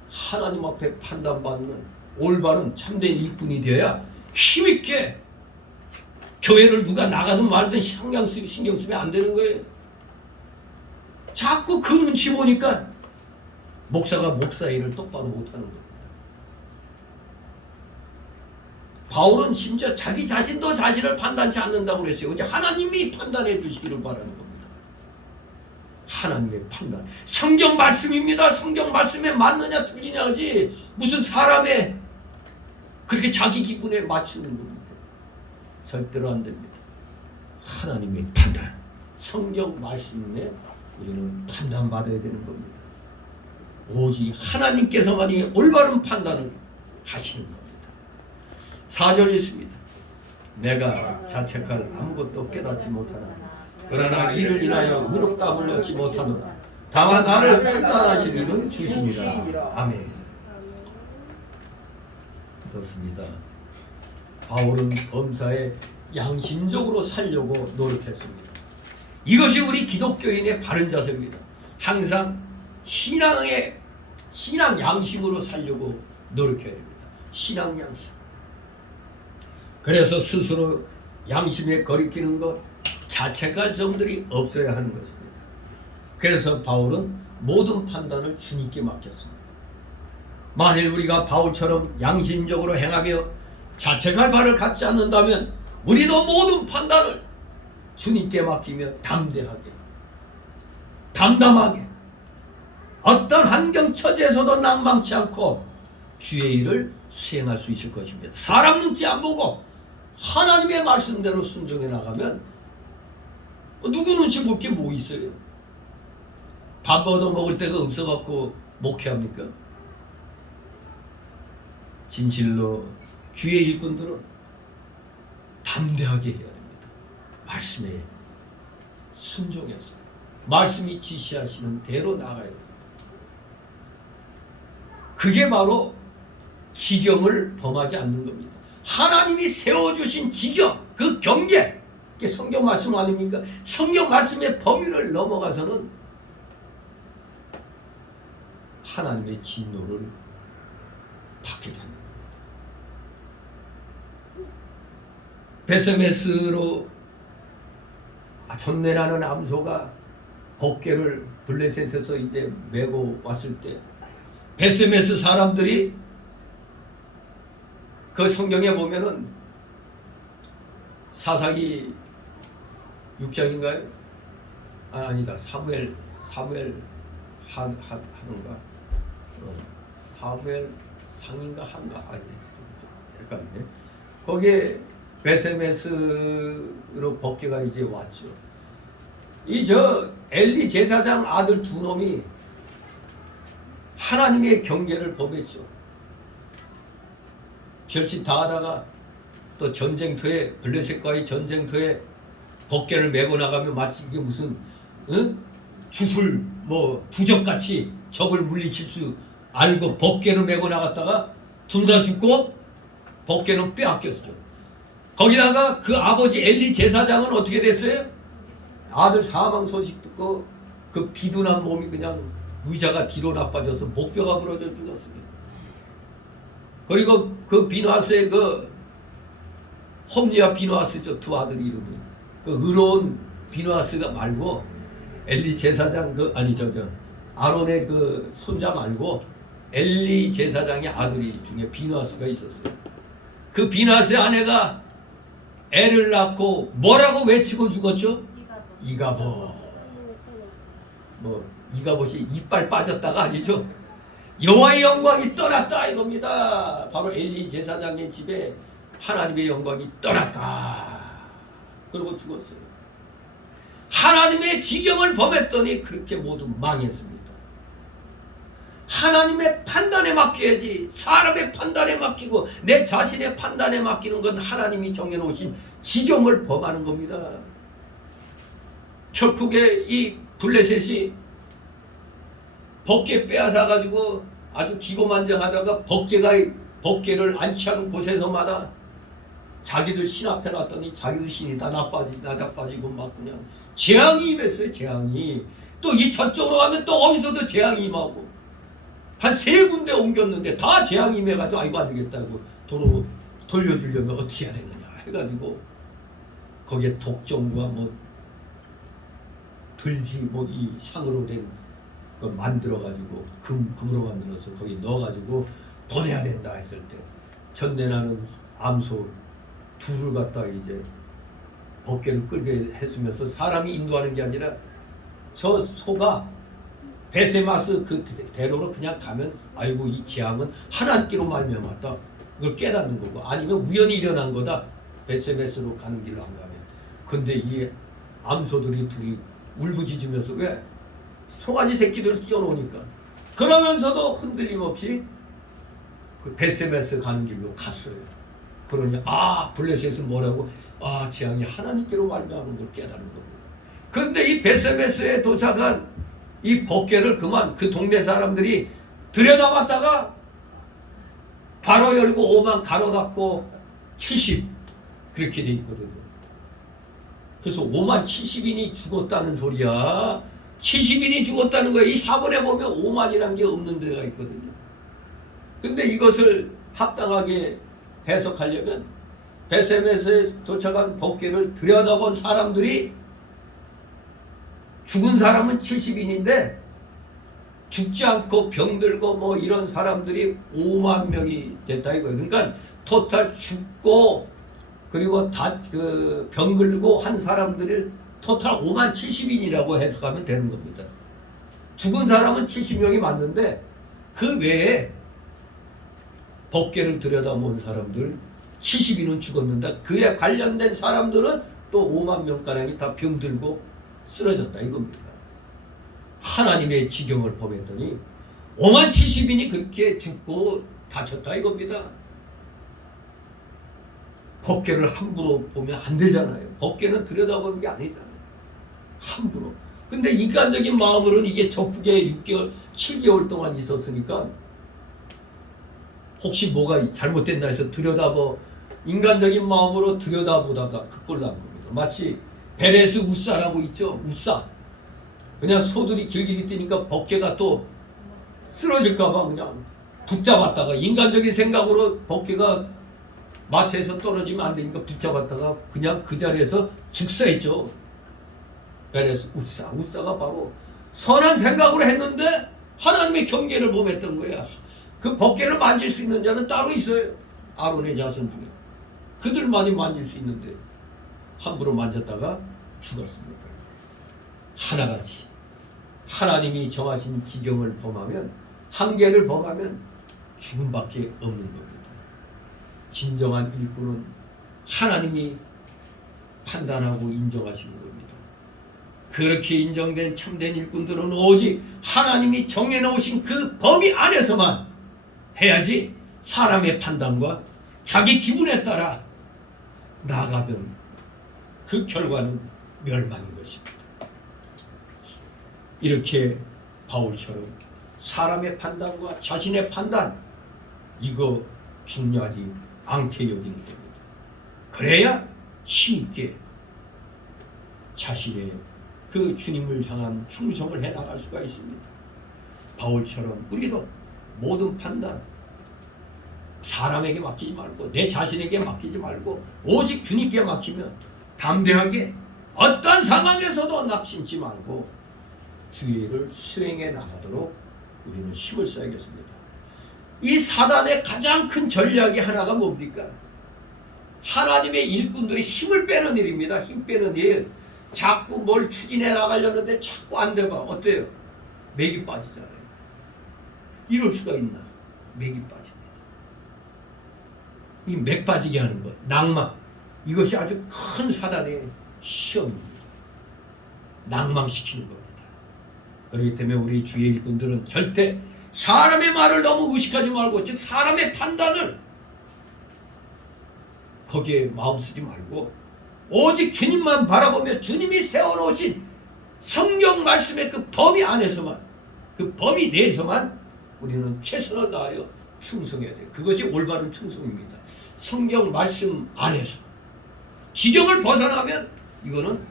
하나님 앞에 판단받는 올바른 참된 일꾼이 되어야 힘있게 교회를 누가 나가든 말든 신경 쓰면 안 되는 거예요. 자꾸 그 눈치 보니까 목사가 목사 일을 똑바로 못하는 겁니다. 바울은 심지어 자기 자신도 자신을 판단치 않는다고 그랬어요. 이제 하나님이 판단해 주시기를 바라는 겁니다. 하나님의 판단. 성경 말씀입니다. 성경 말씀에 맞느냐 틀리냐 하지 무슨 사람의 그렇게 자기 기분에 맞추는 겁니다. 절대로 안 됩니다. 하나님의 판단. 성경 말씀에 우리는 판단받아야 되는 겁니다. 오직 하나님께서만이 올바른 판단을 하시는 겁니다. 4절 있습니다. 내가 자책할 아무것도 깨닫지 못하나 그러나 이를 인하여 의롭다함을 얻지 못하노라. 다만 나를 판단하시기는 주시니라. 아멘. 그렇습니다. 바울은 범사에 양심적으로 살려고 노력했습니다. 이것이 우리 기독교인의 바른 자세입니다. 항상 신앙 양심으로 살려고 노력해야 됩니다. 신앙 양심. 그래서 스스로 양심에 거리끼는 것, 자책할 점들이 없어야 하는 것입니다. 그래서 바울은 모든 판단을 주님께 맡겼습니다. 만일 우리가 바울처럼 양심적으로 행하며 자책할 바를 갖지 않는다면 우리도 모든 판단을 주님께 맡기며 담담하게 어떤 환경 처지에서도 낭망치 않고 주의 일을 수행할 수 있을 것입니다. 사람 눈치 안 보고 하나님의 말씀대로 순종해 나가면 누구 눈치 볼 게 뭐 있어요? 밥 얻어 먹을 데가 없어갖고 목회합니까? 진실로 주의 일꾼들은 담대하게 해야 됩니다. 말씀에 순종해서 말씀이 지시하시는 대로 나가야 됩니다. 그게 바로 지경을 범하지 않는 겁니다. 하나님이 세워주신 지경, 그 경계, 그게 성경 말씀 아닙니까? 성경 말씀의 범위를 넘어가서는 하나님의 진노를 받게 됩니다. 베세메스로 전내라는 암소가 법궤를 블레셋에서 이제 메고 왔을 때 베세메스 사람들이 그 성경에 보면은 사사기 6장인가요? 아니다. 사무엘 하는가? 사무엘 상인가 한가? 아니, 헷갈리네. 거기에 베세메스로 법궤가 이제 왔죠. 이 엘리 제사장 아들 두 놈이 하나님의 경계를 범했죠. 별짓 다 하다가 또 전쟁터에 블레셋과의 전쟁터에 법궤를 메고 나가면 마치 이게 무슨 주술 뭐 부적같이 적을 물리칠 수 알고 법궤를 메고 나갔다가 둘 다 죽고 법궤는 빼앗겼죠. 거기다가 그 아버지 엘리 제사장은 어떻게 됐어요? 아들 사망 소식 듣고 그 비둔한 몸이 그냥 의자가 뒤로 나빠져서 목뼈가 부러져 죽었습니다. 그리고 그 비누아스의 그 홈리와 비누아스죠. 두 아들 이름이. 그 의로운 비누아스가 말고 엘리 제사장 아론의 그 손자 말고 엘리 제사장의 아들이 중에 비누아스가 있었어요. 그 비누아스의 아내가 애를 낳고 뭐라고 외치고 죽었죠? 이가봇. 뭐 이가봇이 이빨 빠졌다가 아니죠. 여호와의 영광이 떠났다 이겁니다. 바로 엘리 제사장의 집에 하나님의 영광이 떠났다. 그러고 죽었어요. 하나님의 지경을 범했더니 그렇게 모두 망했습니다. 하나님의 판단에 맡겨야지. 사람의 판단에 맡기고 내 자신의 판단에 맡기는 건 하나님이 정해놓으신 지경을 범하는 겁니다. 결국에 이 블레셋이 법궤 빼앗아가지고 아주 기고만장하다가 법궤를 안치하는 곳에서마다 자기들 신 앞에 놨더니 자기들 신이 다 나자빠지고 막 그냥 재앙이 임했어요. 재앙이. 또 이 저쪽으로 가면 또 어디서도 재앙이 임하고 한 3군데 옮겼는데 다 재앙이 임해가지고 아이고 안되겠다고 도로 돌려주려면 어떻게 해야 되느냐 해가지고 거기에 독점과 뭐 들지 뭐 이 상으로 된 거 만들어가지고 금으로 만들어서 거기 넣어가지고 보내야 된다 했을 때 전내나는 암소 둘을 갖다 이제 법궤를 끌게 했으면서 사람이 인도하는 게 아니라 저 소가 베세마스 그 대로로 그냥 가면 아이고 이 재앙은 하나님께로 말미암았다 그걸 깨닫는 거고 아니면 우연히 일어난 거다 베세메스로 가는 길로 안 가면. 근데 이 암소들이 둘이 울부짖으면서 왜 송아지 새끼들을 띄워놓으니까 그러면서도 흔들림 없이 그 베세메스 가는 길로 갔어요. 그러니 블레셋은 뭐라고 재앙이 하나님께로 말미암은 걸 깨달은 겁니다. 그런데 이 베세메스에 도착한 이 법궤를 그만 그 동네 사람들이 들여다봤다가 바로 열고 5만 가로 닫고 70 그렇게 돼 있거든요. 그래서 5만 70인이 죽었다는 소리야. 70인이 죽었다는 거야. 이 사본에 보면 5만이라는 게 없는 데가 있거든요. 근데 이것을 합당하게 해석하려면 베세메스에 도착한 법궤를 들여다본 사람들이 죽은 사람은 70인인데 죽지 않고 병들고 뭐 이런 사람들이 5만 명이 됐다 이거예요. 그러니까 토탈 죽고 그리고 병들고 한 사람들을 토탈 5만 70인이라고 해석하면 되는 겁니다. 죽은 사람은 70명이 맞는데 그 외에 법궤를 들여다본 사람들 70인은 죽었는데 그에 관련된 사람들은 또 5만 명가량이 다 병들고 쓰러졌다 이겁니다. 하나님의 지경을 범했더니 5만 70인이 그렇게 죽고 다쳤다 이겁니다. 법궤를 함부로 보면 안 되잖아요. 법궤는 들여다보는 게 아니잖아요. 함부로. 근데 인간적인 마음으로는 이게 적국에 6개월, 7개월 동안 있었으니까 혹시 뭐가 잘못됐나 해서 인간적인 마음으로 들여다보다가 그꼴 난 겁니다. 마치 베레스 우사라고 있죠. 우사. 그냥 소들이 길길이 뛰니까 벗개가 또 쓰러질까봐 그냥 붙잡았다가 인간적인 생각으로 벗개가 마차에서 떨어지면 안 되니까 붙잡았다가 그냥 그 자리에서 즉사했죠. 베레스 우사가 바로 선한 생각으로 했는데 하나님의 경계를 범했던 거야. 그 벗개를 만질 수 있는 자는 따로 있어요. 아론의 자손 중에. 그들만이 만질 수 있는데 함부로 만졌다가 죽었습니다. 하나같이 하나님이 정하신 지경을 범하면, 한계를 범하면 죽음밖에 없는 겁니다. 진정한 일꾼은 하나님이 판단하고 인정하시는 겁니다. 그렇게 인정된 참된 일꾼들은 오직 하나님이 정해놓으신 그 범위 안에서만 해야지 사람의 판단과 자기 기분에 따라 나가면 그 결과는 멸망인 것입니다. 이렇게 바울처럼 사람의 판단과 자신의 판단, 이거 중요하지 않게 여기는 겁니다. 그래야 힘있게 자신의 그 주님을 향한 충성을 해나갈 수가 있습니다. 바울처럼 우리도 모든 판단 사람에게 맡기지 말고 내 자신에게 맡기지 말고 오직 주님께 맡기면 담대하게 어떤 상황에서도 낙심치 말고 주의 일을 수행해 나가도록 우리는 힘을 써야겠습니다. 이 사단의 가장 큰 전략이 하나가 뭡니까? 하나님의 일꾼들의 힘을 빼는 일입니다. 힘 빼는 일. 자꾸 뭘 추진해 나가려는데 자꾸 안 돼봐. 어때요? 맥이 빠지잖아요. 이럴 수가 있나? 맥이 빠집니다. 이 맥 빠지게 하는 것, 낭망, 이것이 아주 큰 사단의 시험입니다. 낭망시키는 겁니다. 그렇기 때문에 우리 주의 일꾼들은 절대 사람의 말을 너무 의식하지 말고, 즉 사람의 판단을 거기에 마음 쓰지 말고 오직 주님만 바라보며 주님이 세워놓으신 성경 말씀의 그 범위 안에서만, 그 범위 내에서만 우리는 최선을 다하여 충성해야 돼요. 그것이 올바른 충성입니다. 성경 말씀 안에서. 지경을 벗어나면 이거는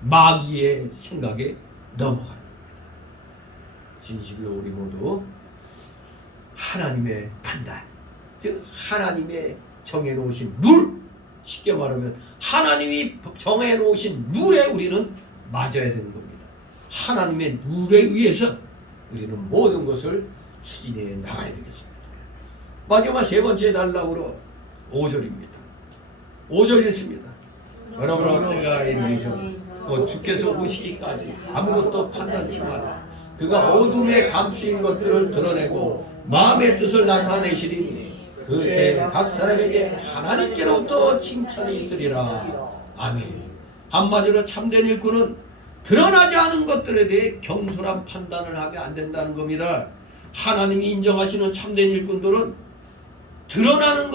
마귀의 생각에 넘어가는 겁니다. 진실로 우리 모두 하나님의 판단, 즉 하나님의 정해놓으신 룰, 쉽게 말하면 하나님이 정해놓으신 룰에 우리는 맞아야 되는 겁니다. 하나님의 룰에 의해서 우리는 모든 것을 추진해 나가야 되겠습니다. 마지막 세 번째 단락으로 5절입니다. 5절 읽습니다. 여러분 때가 이르죠. 주께서 오시기까지 아무것도 판단치 마라. 그가 어둠에 감추인 것들을 드러내고 마음의 뜻을 나타내시리니 그때 각 사람에게 하나님께로부터 칭찬이 있으리라. 아멘. 한마디로 참된 일꾼은 드러나지 않은 것들에 대해 경솔한 판단을 하면 안 된다는 겁니다. 하나님이 인정하시는 참된 일꾼들은 드러나는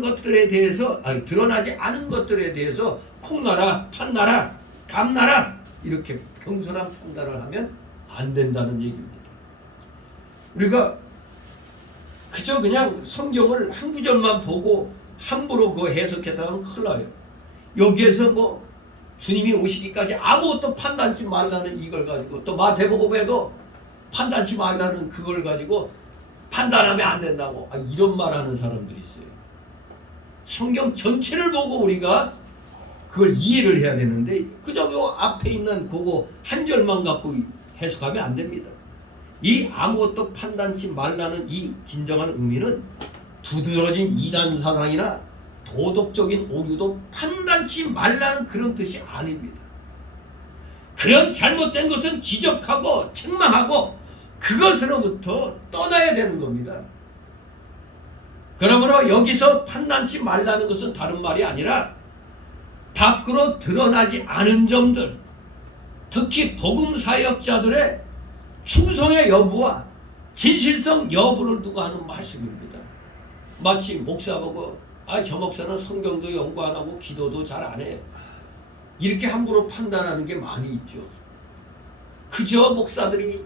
것들에 대해서, 드러나지 않은 것들에 대해서 콩나라, 판나라, 감나라 이렇게 경솔한 판단을 하면 안 된다는 얘기입니다. 우리가 그저 그냥 성경을 한 구절만 보고 함부로 그거 해석했다면 큰일 나요. 여기에서 뭐 주님이 오시기까지 아무것도 판단치 말라는 이걸 가지고, 또 마태복음에도 판단치 말라는 그걸 가지고 판단하면 안 된다고 이런 말하는 사람들이 있어요. 성경 전체를 보고 우리가 그걸 이해를 해야 되는데 그저 요 앞에 있는 그거 한 절만 갖고 해석하면 안 됩니다. 이 아무것도 판단치 말라는 이 진정한 의미는 두드러진 이단 사상이나 도덕적인 오류도 판단치 말라는 그런 뜻이 아닙니다. 그런 잘못된 것은 지적하고 책망하고 그것으로부터 떠나야 되는 겁니다. 그러므로 여기서 판단치 말라는 것은 다른 말이 아니라 밖으로 드러나지 않은 점들, 특히 복음 사역자들의 충성의 여부와 진실성 여부를 두고 하는 말씀입니다. 마치 목사 보고 저 목사는 성경도 연구 안 하고 기도도 잘 안 해, 이렇게 함부로 판단하는 게 많이 있죠. 그저 목사들이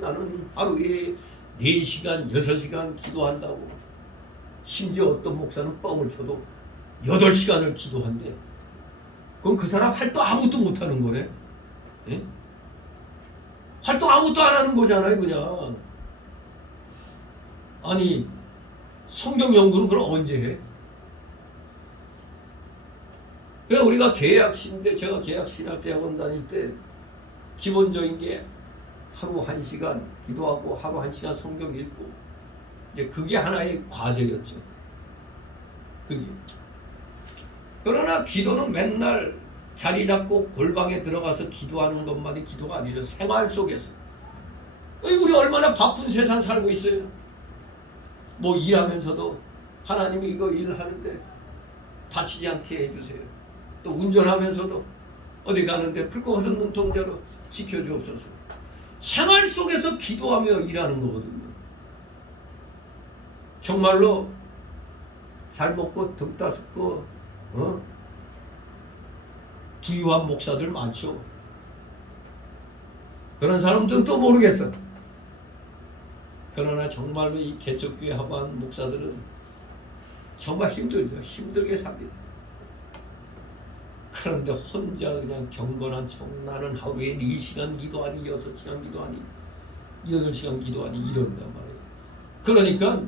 나는 하루에 4시간, 6시간 기도한다고. 심지어 어떤 목사는 뻥을 쳐도 8시간을 기도한대. 그럼 그 사람 활동 아무것도 못하는 거래. 예? 활동 아무것도 안 하는 거잖아요, 그냥. 아니, 성경 연구는 그럼 언제 해? 그러니까 우리가 계약신인데, 제가 계약신학 대학원 다닐 때 기본적인 게 하루 1시간 기도하고 하루 1시간 성경 읽고, 이제 그게 하나의 과제였죠. 그게. 그러나 기도는 맨날 자리 잡고 골방에 들어가서 기도하는 것만이 기도가 아니죠. 생활 속에서. 우리 얼마나 바쁜 세상 살고 있어요. 뭐 일하면서도 하나님이 이거 일하는데 다치지 않게 해주세요. 또 운전하면서도 어디 가는데 불꽃 흐르는 눈동자로 지켜주옵소서. 생활 속에서 기도하며 일하는 거거든요. 정말로 잘 먹고 등 따숩고 부유한 목사들 많죠. 그런 사람들은 또 모르겠어. 그러나 정말로 이 개척교회 하반 목사들은 정말 힘들죠. 힘들게 삽니다. 그런데 혼자 그냥 경건한 척 나는 하루에 4시간 기도하니 6시간 기도하니 8시간 기도하니 이런단 말이에요. 그러니까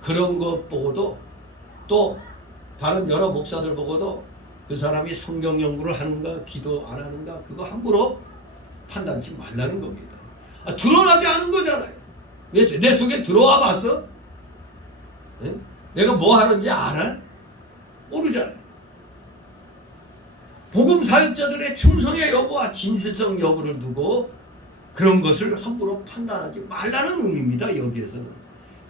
그런 것 보고도 또 다른 여러 목사들 보고도 그 사람이 성경 연구를 하는가 기도 안 하는가 그거 함부로 판단치 말라는 겁니다. 드러나지 않은 거잖아요. 내 속에 들어와 봤어? 네? 내가 뭐 하는지 알아? 모르잖아요. 복음 사역자들의 충성의 여부와 진실성 여부를 두고 그런 것을 함부로 판단하지 말라는 의미입니다. 여기에서는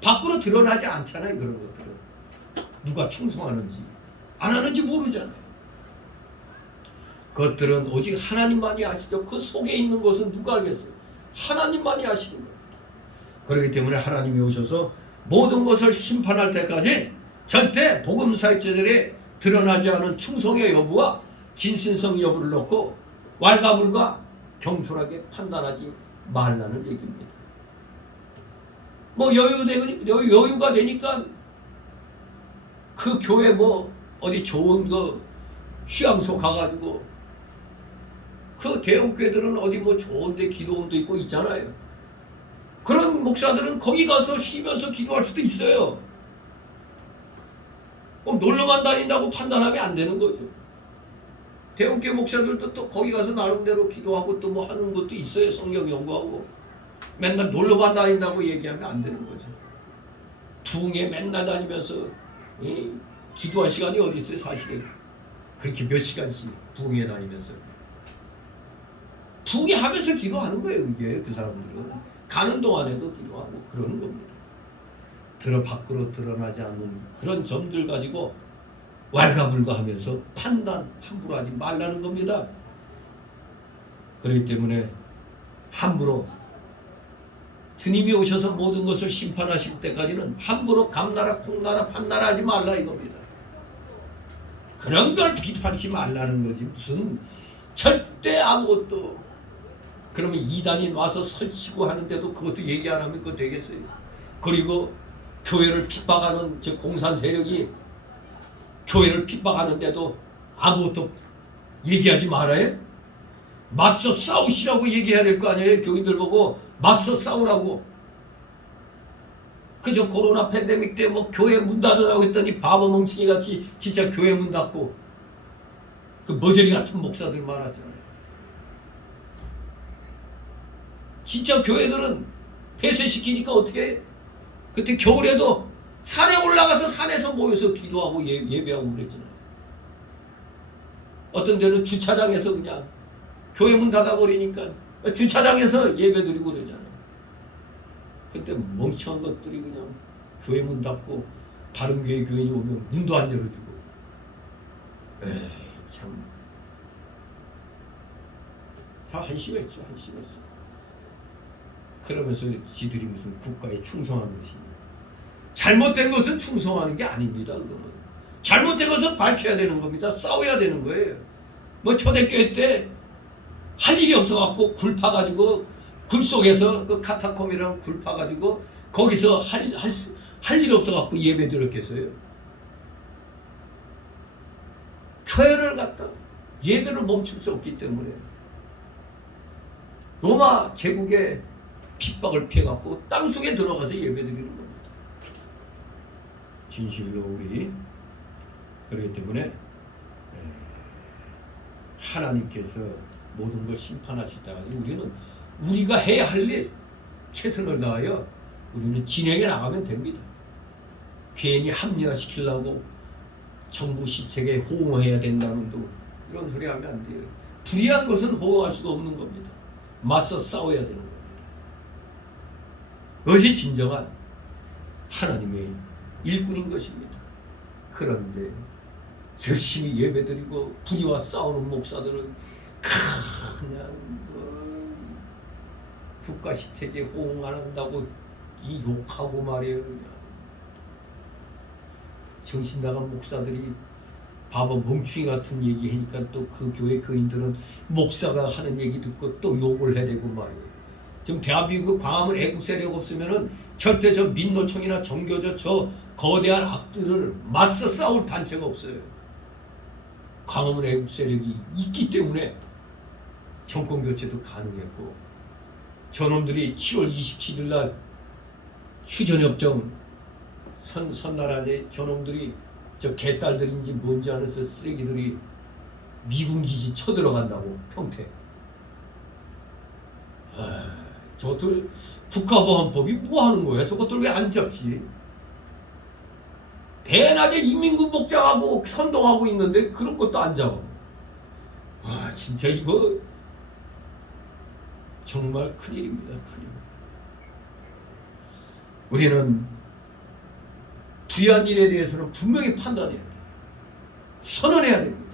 밖으로 드러나지 않잖아요. 그런 것들은 누가 충성하는지 안 하는지 모르잖아요. 그것들은 오직 하나님만이 아시죠. 그 속에 있는 것은 누가 알겠어요? 하나님만이 아시는 거예요. 그렇기 때문에 하나님이 오셔서 모든 것을 심판할 때까지 절대 복음 사역자들의 드러나지 않은 충성의 여부와 진실성 여부를 놓고 왈가불가 경솔하게 판단하지 말라는 얘기입니다. 뭐 여유가 되니까 그 교회 뭐 어디 좋은 거 휴양소 가가지고 그 대형교회들은 어디 뭐 좋은데 기도원도 있고 있잖아요. 그런 목사들은 거기 가서 쉬면서 기도할 수도 있어요. 그럼 놀러만 다닌다고 판단하면 안 되는 거죠. 대형교회 목사들도 또 거기 가서 나름대로 기도하고 또 뭐 하는 것도 있어요. 성경 연구하고. 맨날 놀러만 다닌다고 얘기하면 안 되는 거죠. 부흥회 맨날 다니면서 기도할 시간이 어디 있어요 사실은. 그렇게 몇 시간씩 부흥회 다니면서. 부흥회 하면서 기도하는 거예요. 이게 그 사람들은. 가는 동안에도 기도하고 그러는 겁니다. 밖으로 드러나지 않는 그런 점들 가지고 왈가불가하면서 판단 함부로 하지 말라는 겁니다. 그렇기 때문에 함부로 주님이 오셔서 모든 것을 심판하실 때까지는 함부로 감나라 콩나라 판나라 하지 말라 이겁니다. 그런 걸 비판치 말라는 거지. 무슨 절대 아무것도. 그러면 이단이 와서 설치고 하는데도 그것도 얘기 안 하면 그거 되겠어요. 그리고 교회를 핍박하는 저 공산 세력이 교회를 핍박하는데도 아무것도 얘기하지 말아요? 맞서 싸우시라고 얘기해야 될 거 아니에요? 교인들 보고 맞서 싸우라고. 그저 코로나 팬데믹 때 뭐 교회 문 닫으라고 했더니 바보 멍청이 같이 진짜 교회 문 닫고 그 머저리 같은 목사들 많았잖아요. 진짜 교회들은 폐쇄시키니까 어떻게 해? 그때 겨울에도 산에 올라가서 산에서 모여서 기도하고 예배하고 그랬잖아요. 어떤 데는 주차장에서 그냥 교회 문 닫아버리니까 주차장에서 예배 드리고 그러잖아요. 그때 멍청한 것들이 그냥 교회 문 닫고 다른 교회 교인이 오면 문도 안 열어주고. 에이 참 한심했죠. 한심했어. 그러면서 지들이 무슨 국가에 충성한 것이냐. 잘못된 것은 충성하는 게 아닙니다. 그거는. 잘못된 것은 밝혀야 되는 겁니다. 싸워야 되는 거예요. 뭐 초대교회 때 할 일이 없어갖고 굴 파가지고 굴 속에서 그 카타콤이랑 굴 파가지고 거기서 할 일 없어갖고 예배 드렸겠어요? 교회를 갖다 예배를 멈출 수 없기 때문에 로마 제국의 핍박을 피해갖고 땅속에 들어가서 예배 드리는 겁니다. 진실로 우리 그렇기 때문에 하나님께서 모든 걸 심판하실 때까지 우리는 우리가 해야 할 일 최선을 다하여 우리는 진행해 나가면 됩니다. 괜히 합리화시키려고 정부 시책에 호응해야 된다는 둥 이런 소리 하면 안 돼요. 불의한 것은 호응할 수가 없는 겁니다. 맞서 싸워야 되는 겁니다. 그것이 진정한 하나님의 일꾼인 것입니다. 그런데 열심히 예배드리고 불의와 싸우는 목사들은 그냥 국가 시책에 호응 안 한다고 이 욕하고 말이에요. 그냥 정신 나간 목사들이 바보 멍충이 같은 얘기 하니까 또 그 교회 교인들은 목사가 하는 얘기 듣고 또 욕을 해대고 말이에요. 지금 대한민국 광화문 애국 세력 없으면은 절대 저 민노총이나 정교조 저 거대한 악들을 맞서 싸울 단체가 없어요. 광화문 애국 세력이 있기 때문에 정권 교체도 가능했고 저놈들이 7월 27일 날 휴전협정 선나라에 저놈들이 저 개딸들인지 뭔지 아는 쓰레기들이 미군 기지 쳐들어간다고 평택. 저것들 국가보안법이 뭐 하는 거야? 저것들 왜 안 잡지? 대낮에 인민군 복장하고 선동하고 있는데 그런 것도 안 잡아. 진짜 이거 정말 큰일입니다. 큰일. 우리는 부유한 일에 대해서는 분명히 판단해야 돼요. 선언해야 됩니다.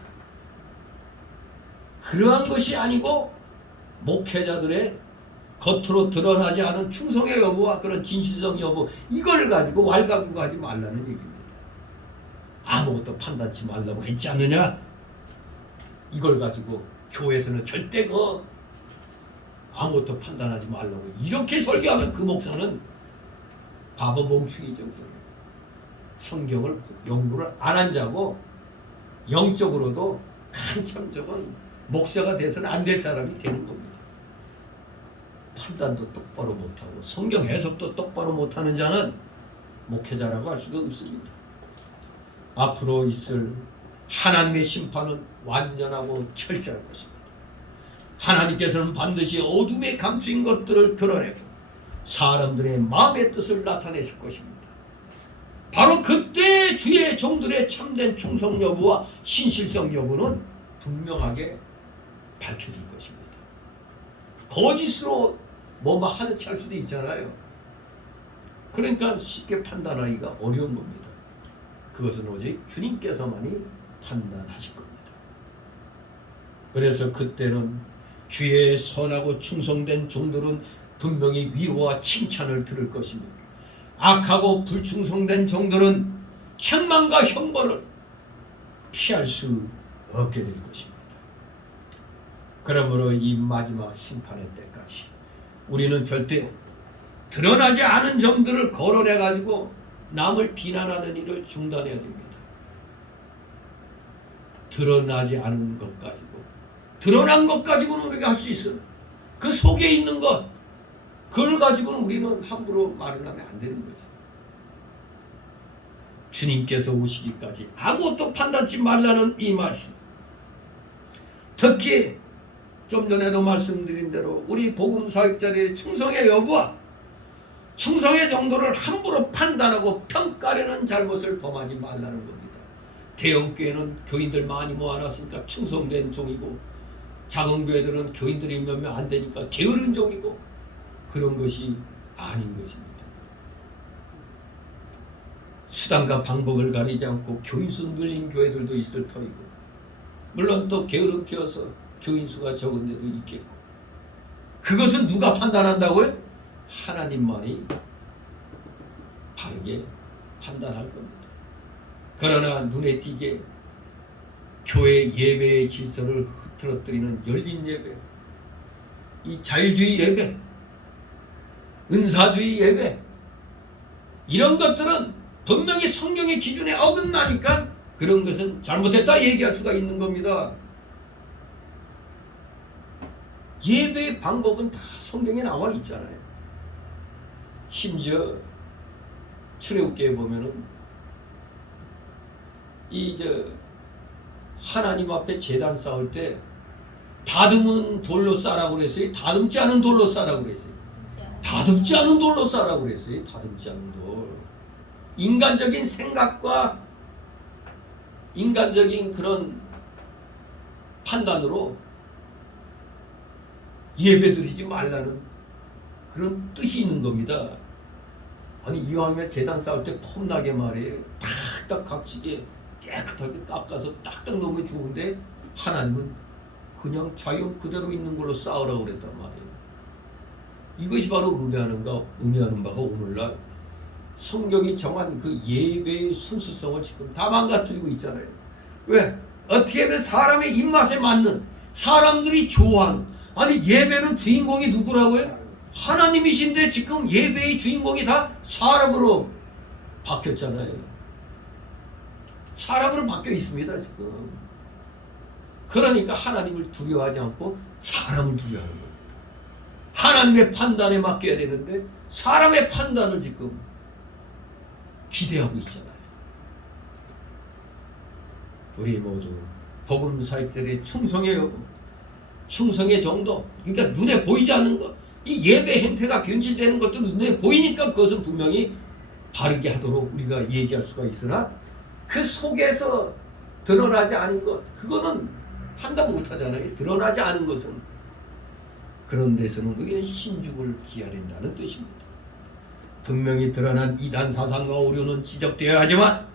그러한 것이 아니고 목회자들의 겉으로 드러나지 않은 충성의 여부와 그런 진실성 여부 이걸 가지고 왈가구가하지 말라는 얘기입니다. 아무것도 판단치 말라고 했지 않느냐? 이걸 가지고 교회에서는 절대 아무것도 판단하지 말라고 이렇게 설교하면 그 목사는 바보 멍충이죠. 성경을 연구를 안 한 자고 영적으로도 한참 저건 목사가 돼서는 안 될 사람이 되는 겁니다. 판단도 똑바로 못하고 성경 해석도 똑바로 못하는 자는 목회자라고 할 수가 없습니다. 앞으로 있을 하나님의 심판은 완전하고 철저할 것입니다. 하나님께서는 반드시 어둠에 감추인 것들을 드러내고 사람들의 마음의 뜻을 나타내실 것입니다. 바로 그때 주의 종들의 참된 충성 여부와 신실성 여부는 분명하게 밝혀질 것입니다. 거짓으로 뭐만 하는 체 할 수도 있잖아요. 그러니까 쉽게 판단하기가 어려운 겁니다. 그것은 오직 주님께서만이 판단하실 겁니다. 그래서 그때는 주의 선하고 충성된 종들은 분명히 위로와 칭찬을 들을 것입니다. 악하고 불충성된 종들은 책망과 형벌을 피할 수 없게 될 것입니다. 그러므로 이 마지막 심판의 때까지 우리는 절대 드러나지 않은 점들을 거론해가지고 남을 비난하는 일을 중단해야 됩니다. 드러나지 않은 것 가지고 드러난 것 가지고는 우리가 할 수 있어요. 그 속에 있는 것 그걸 가지고는 우리는 함부로 말을 하면 안 되는 거죠. 주님께서 오시기까지 아무것도 판단치 말라는 이 말씀. 특히 좀 전에도 말씀드린 대로 우리 복음 사역자들의 충성의 여부와 충성의 정도를 함부로 판단하고 평가하려는 잘못을 범하지 말라는 겁니다. 대형 교회는 교인들 많이 모아놨으니까 충성된 종이고 작은 교회들은 교인들이 몇 명 안 되니까 게으른 종이고 그런 것이 아닌 것입니다. 수단과 방법을 가리지 않고 교인 수 늘린 교회들도 있을 터이고 물론 또 게으름 피워서 교인 수가 적은 데도 있겠고 그것은 누가 판단한다고요? 하나님만이 바르게 판단할 겁니다. 그러나 눈에 띄게 교회 예배의 질서를 흐트러뜨리는 열린 예배, 이 자유주의 예배, 은사주의 예배 이런 것들은 분명히 성경의 기준에 어긋나니까 그런 것은 잘못했다 얘기할 수가 있는 겁니다. 예배의 방법은 다 성경에 나와 있잖아요. 심지어 출애굽기에 보면은 하나님 앞에 제단 쌓을 때 다듬은 돌로 싸라고 그랬어요? 다듬지 않은 돌로 싸라고 그랬어요? 다듬지 않은 돌로 싸라고 그랬어요? 다듬지 않은 돌. 인간적인 생각과 인간적인 그런 판단으로 예배드리지 말라는 그런 뜻이 있는 겁니다. 아니 이왕이면 제단 쌓을 때 폼나게 말이에요. 딱딱 각지게 깨끗하게 깎아서 딱딱 넣으면 좋은데 하나님은 그냥 자연 그대로 있는 걸로 쌓으라고 그랬단 말이에요. 이것이 바로 의미하는 바가 오늘날 성경이 정한 그 예배의 순수성을 지금 다 망가뜨리고 있잖아요. 왜? 어떻게 하면 사람의 입맛에 맞는 사람들이 좋아하는 아니 예배는 주인공이 누구라고요? 하나님이신데 지금 예배의 주인공이 다 사람으로 바뀌었잖아요. 사람으로 바뀌어 있습니다 지금. 그러니까 하나님을 두려워하지 않고 사람을 두려워하는 거예요. 하나님의 판단에 맡겨야 되는데 사람의 판단을 지금 기대하고 있잖아요. 우리 모두 복음 사역들의 충성해요. 충성의 정도, 그러니까 눈에 보이지 않는 것, 이 예배 행태가 변질되는 것도 눈에 보이니까 그것은 분명히 바르게 하도록 우리가 얘기할 수가 있으나 그 속에서 드러나지 않은 것, 그거는 판단 못하잖아요. 드러나지 않은 것은. 그런 데서는 우리는 신죽을 기다린다는 뜻입니다. 분명히 드러난 이단 사상과 오류는 지적되어야 하지만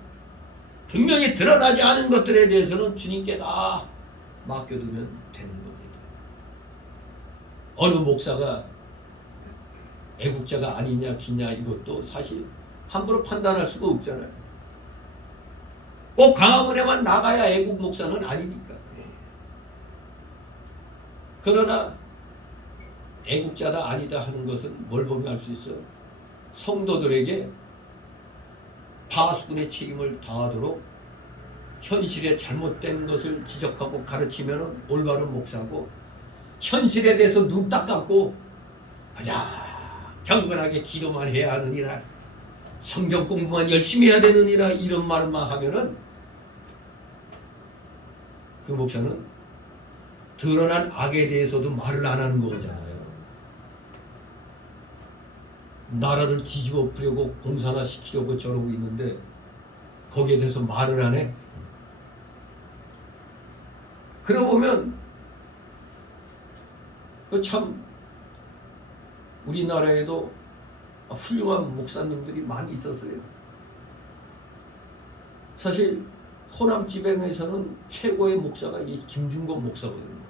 분명히 드러나지 않은 것들에 대해서는 주님께 다 맡겨두면 되는 겁니다. 어느 목사가 애국자가 아니냐 기냐 이것도 사실 함부로 판단할 수가 없잖아요. 꼭 강화문에만 나가야 애국 목사는 아니니까. 그러나 애국자다 아니다 하는 것은 뭘 보면 알 수 있어요? 성도들에게 파수꾼의 책임을 다하도록 현실에 잘못된 것을 지적하고 가르치면 올바른 목사고, 현실에 대해서 눈 딱 감고 가자 경건하게 기도만 해야 하느니라, 성경 공부만 열심히 해야 되느니라 이런 말만 하면은 그 목사는 드러난 악에 대해서도 말을 안 하는 거잖아요. 나라를 뒤집어 엎으려고 공산화 시키려고 저러고 있는데 거기에 대해서 말을 안 해? 그러고 보면 참 우리나라에도 훌륭한 목사님들이 많이 있었어요. 사실 호남 지방에서는 최고의 목사가 이 김중건 목사거든요.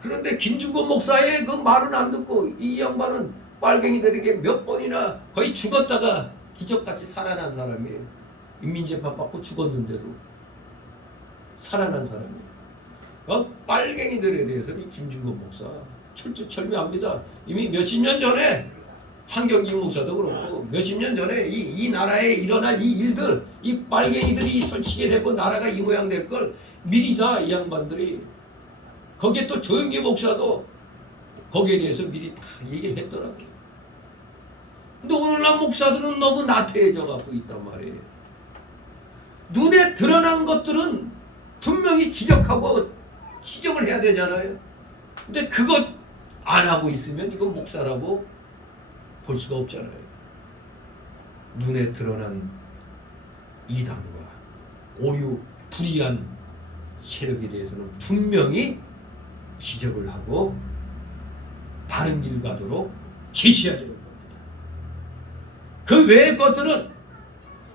그런데 김중건 목사의 그 말은 안 듣고 이 양반은 빨갱이들에게 몇 번이나 거의 죽었다가 기적같이 살아난 사람이에요. 인민재판 받고 죽었는데도 살아난 사람이에요. 빨갱이들에 대해서는 이 김중건 목사 철두철미합니다. 이미 몇십 년 전에 한경진 목사도 그렇고 몇십 년 전에 이 나라에 일어날 이 일들, 이 빨갱이들이 설치게 되고 나라가 이 모양 될 걸 미리 다 이 양반들이, 거기에 또 조영기 목사도 거기에 대해서 미리 다 얘기를 했더라고요. 근데 오늘날 목사들은 너무 나태해져 갖고 있단 말이에요. 눈에 드러난 것들은 분명히 지적하고 지적을 해야 되잖아요. 근데 그것 안 하고 있으면 이건 목사라고 볼 수가 없잖아요. 눈에 드러난 이단과 오류 불의한 세력에 대해서는 분명히 지적을 하고 바른 길 가도록 제시해야 되는 겁니다. 그 외의 것들은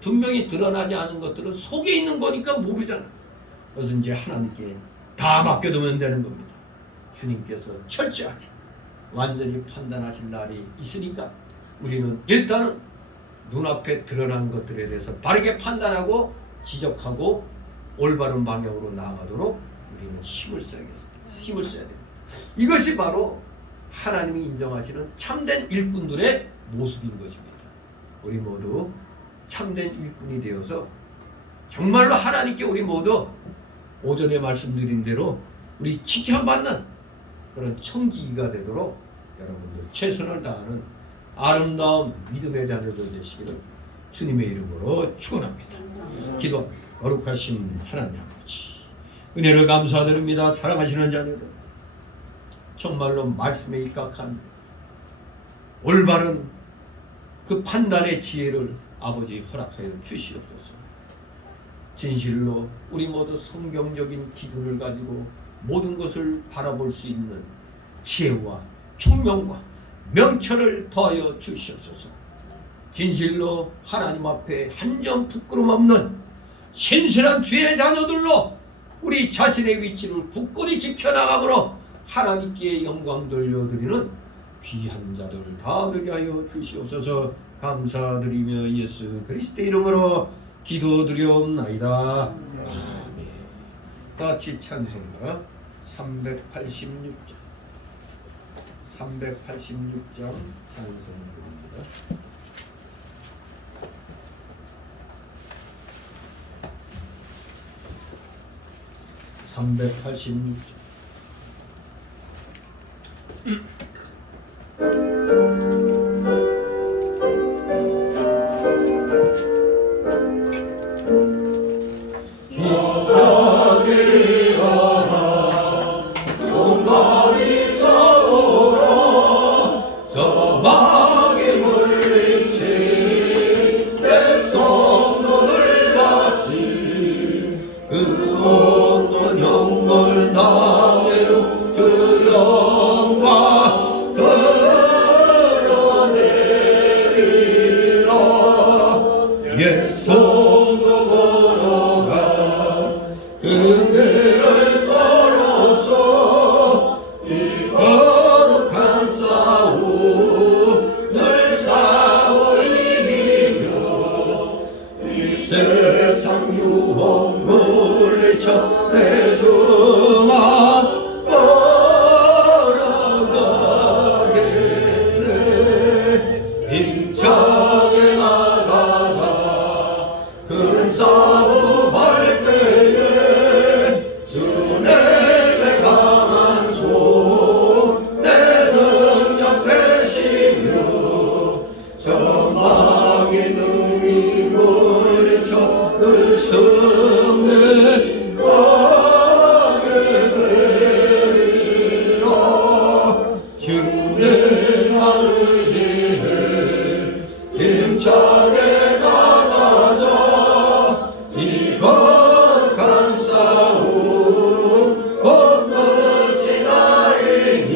분명히 드러나지 않은 것들은 속에 있는 거니까 모르잖아. 그래서 이제 하나님께 다 맡겨두면 되는 겁니다. 주님께서 철저하게 완전히 판단하실 날이 있으니까 우리는 일단은 눈앞에 드러난 것들에 대해서 바르게 판단하고 지적하고 올바른 방향으로 나아가도록 우리는 힘을 써야겠습니다. 힘을 써야 됩니다. 이것이 바로 하나님이 인정하시는 참된 일꾼들의 모습인 것입니다. 우리 모두 참된 일꾼이 되어서 정말로 하나님께 우리 모두 오전에 말씀드린 대로 우리 칭찬받는 그런 청지기가 되도록 여러분들 최선을 다하는 아름다운 믿음의 자녀들 되시기를 주님의 이름으로 축원합니다. 기도합니다. 거룩하신 하나님 아버지, 은혜를 감사드립니다. 사랑하시는 자녀들, 정말로 말씀에 입각한 올바른 그 판단의 지혜를 아버지 허락하여 주시옵소서. 진실로 우리 모두 성경적인 기준을 가지고 모든 것을 바라볼 수 있는 지혜와 총명과 명철을 더하여 주시옵소서. 진실로 하나님 앞에 한 점 부끄럼 없는 신실한 주의 자녀들로 우리 자신의 위치를 굳건히 지켜나가므로 하나님께 영광 돌려드리는 귀한 자들 다 되게 하여 주시옵소서. 감사드리며 예수 그리스도의 이름으로 기도드리옵나이다. 아멘. 같이 찬송가 386장 찬송드립니다. 세상 유혹 물리쳐 내 주마 걸어가겠네. 힘차게 나가자. 큰 싸움 할 때에 주 내게 강한 손 내 능력 되시며 전방의 능히 물리쳐 늘 승리 하게 되리라. 주님 의지해 힘차게 나가자. 이 거룩한 싸움 곧 끝이 나리니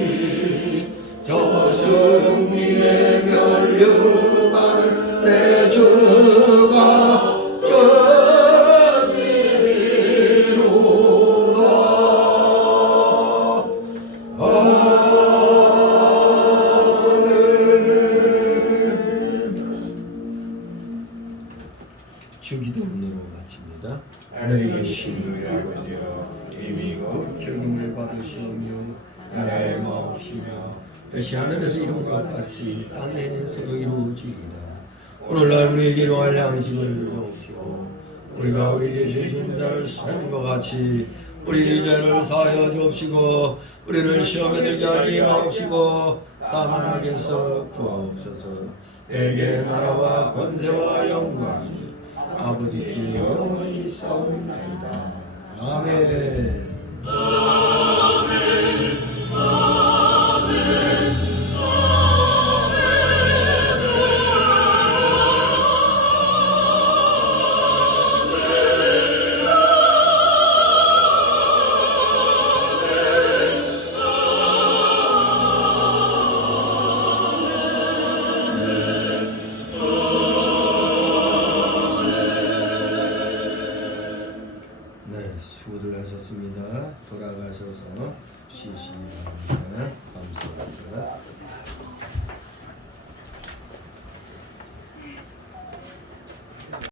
저 승리의 면류관을 내 주가 주기도문으로 마칩니다. 하늘에 계신 우리 아버지여, 이름이 경임을 받으시오며 나라의 마옵시며 뜻이 하늘에서 이룬 것 같이 땅에서도 이루어지이다. 오늘날 우리에게 일용할 양식을 주옵시고 우리가 우리에게 죄진 자를 사하는 것 같이 우리 죄를 사하여 주옵시고 우리를 시험에 들게 하지 마옵시고 다만 악에서 구하옵소서. 대개 나라와 권세와 영광이 아버지께 영원히 싸움나이다. 아멘. 네, 수고들 하셨습니다. 돌아가셔서 쉬시기 바랍니다. 감사합니다.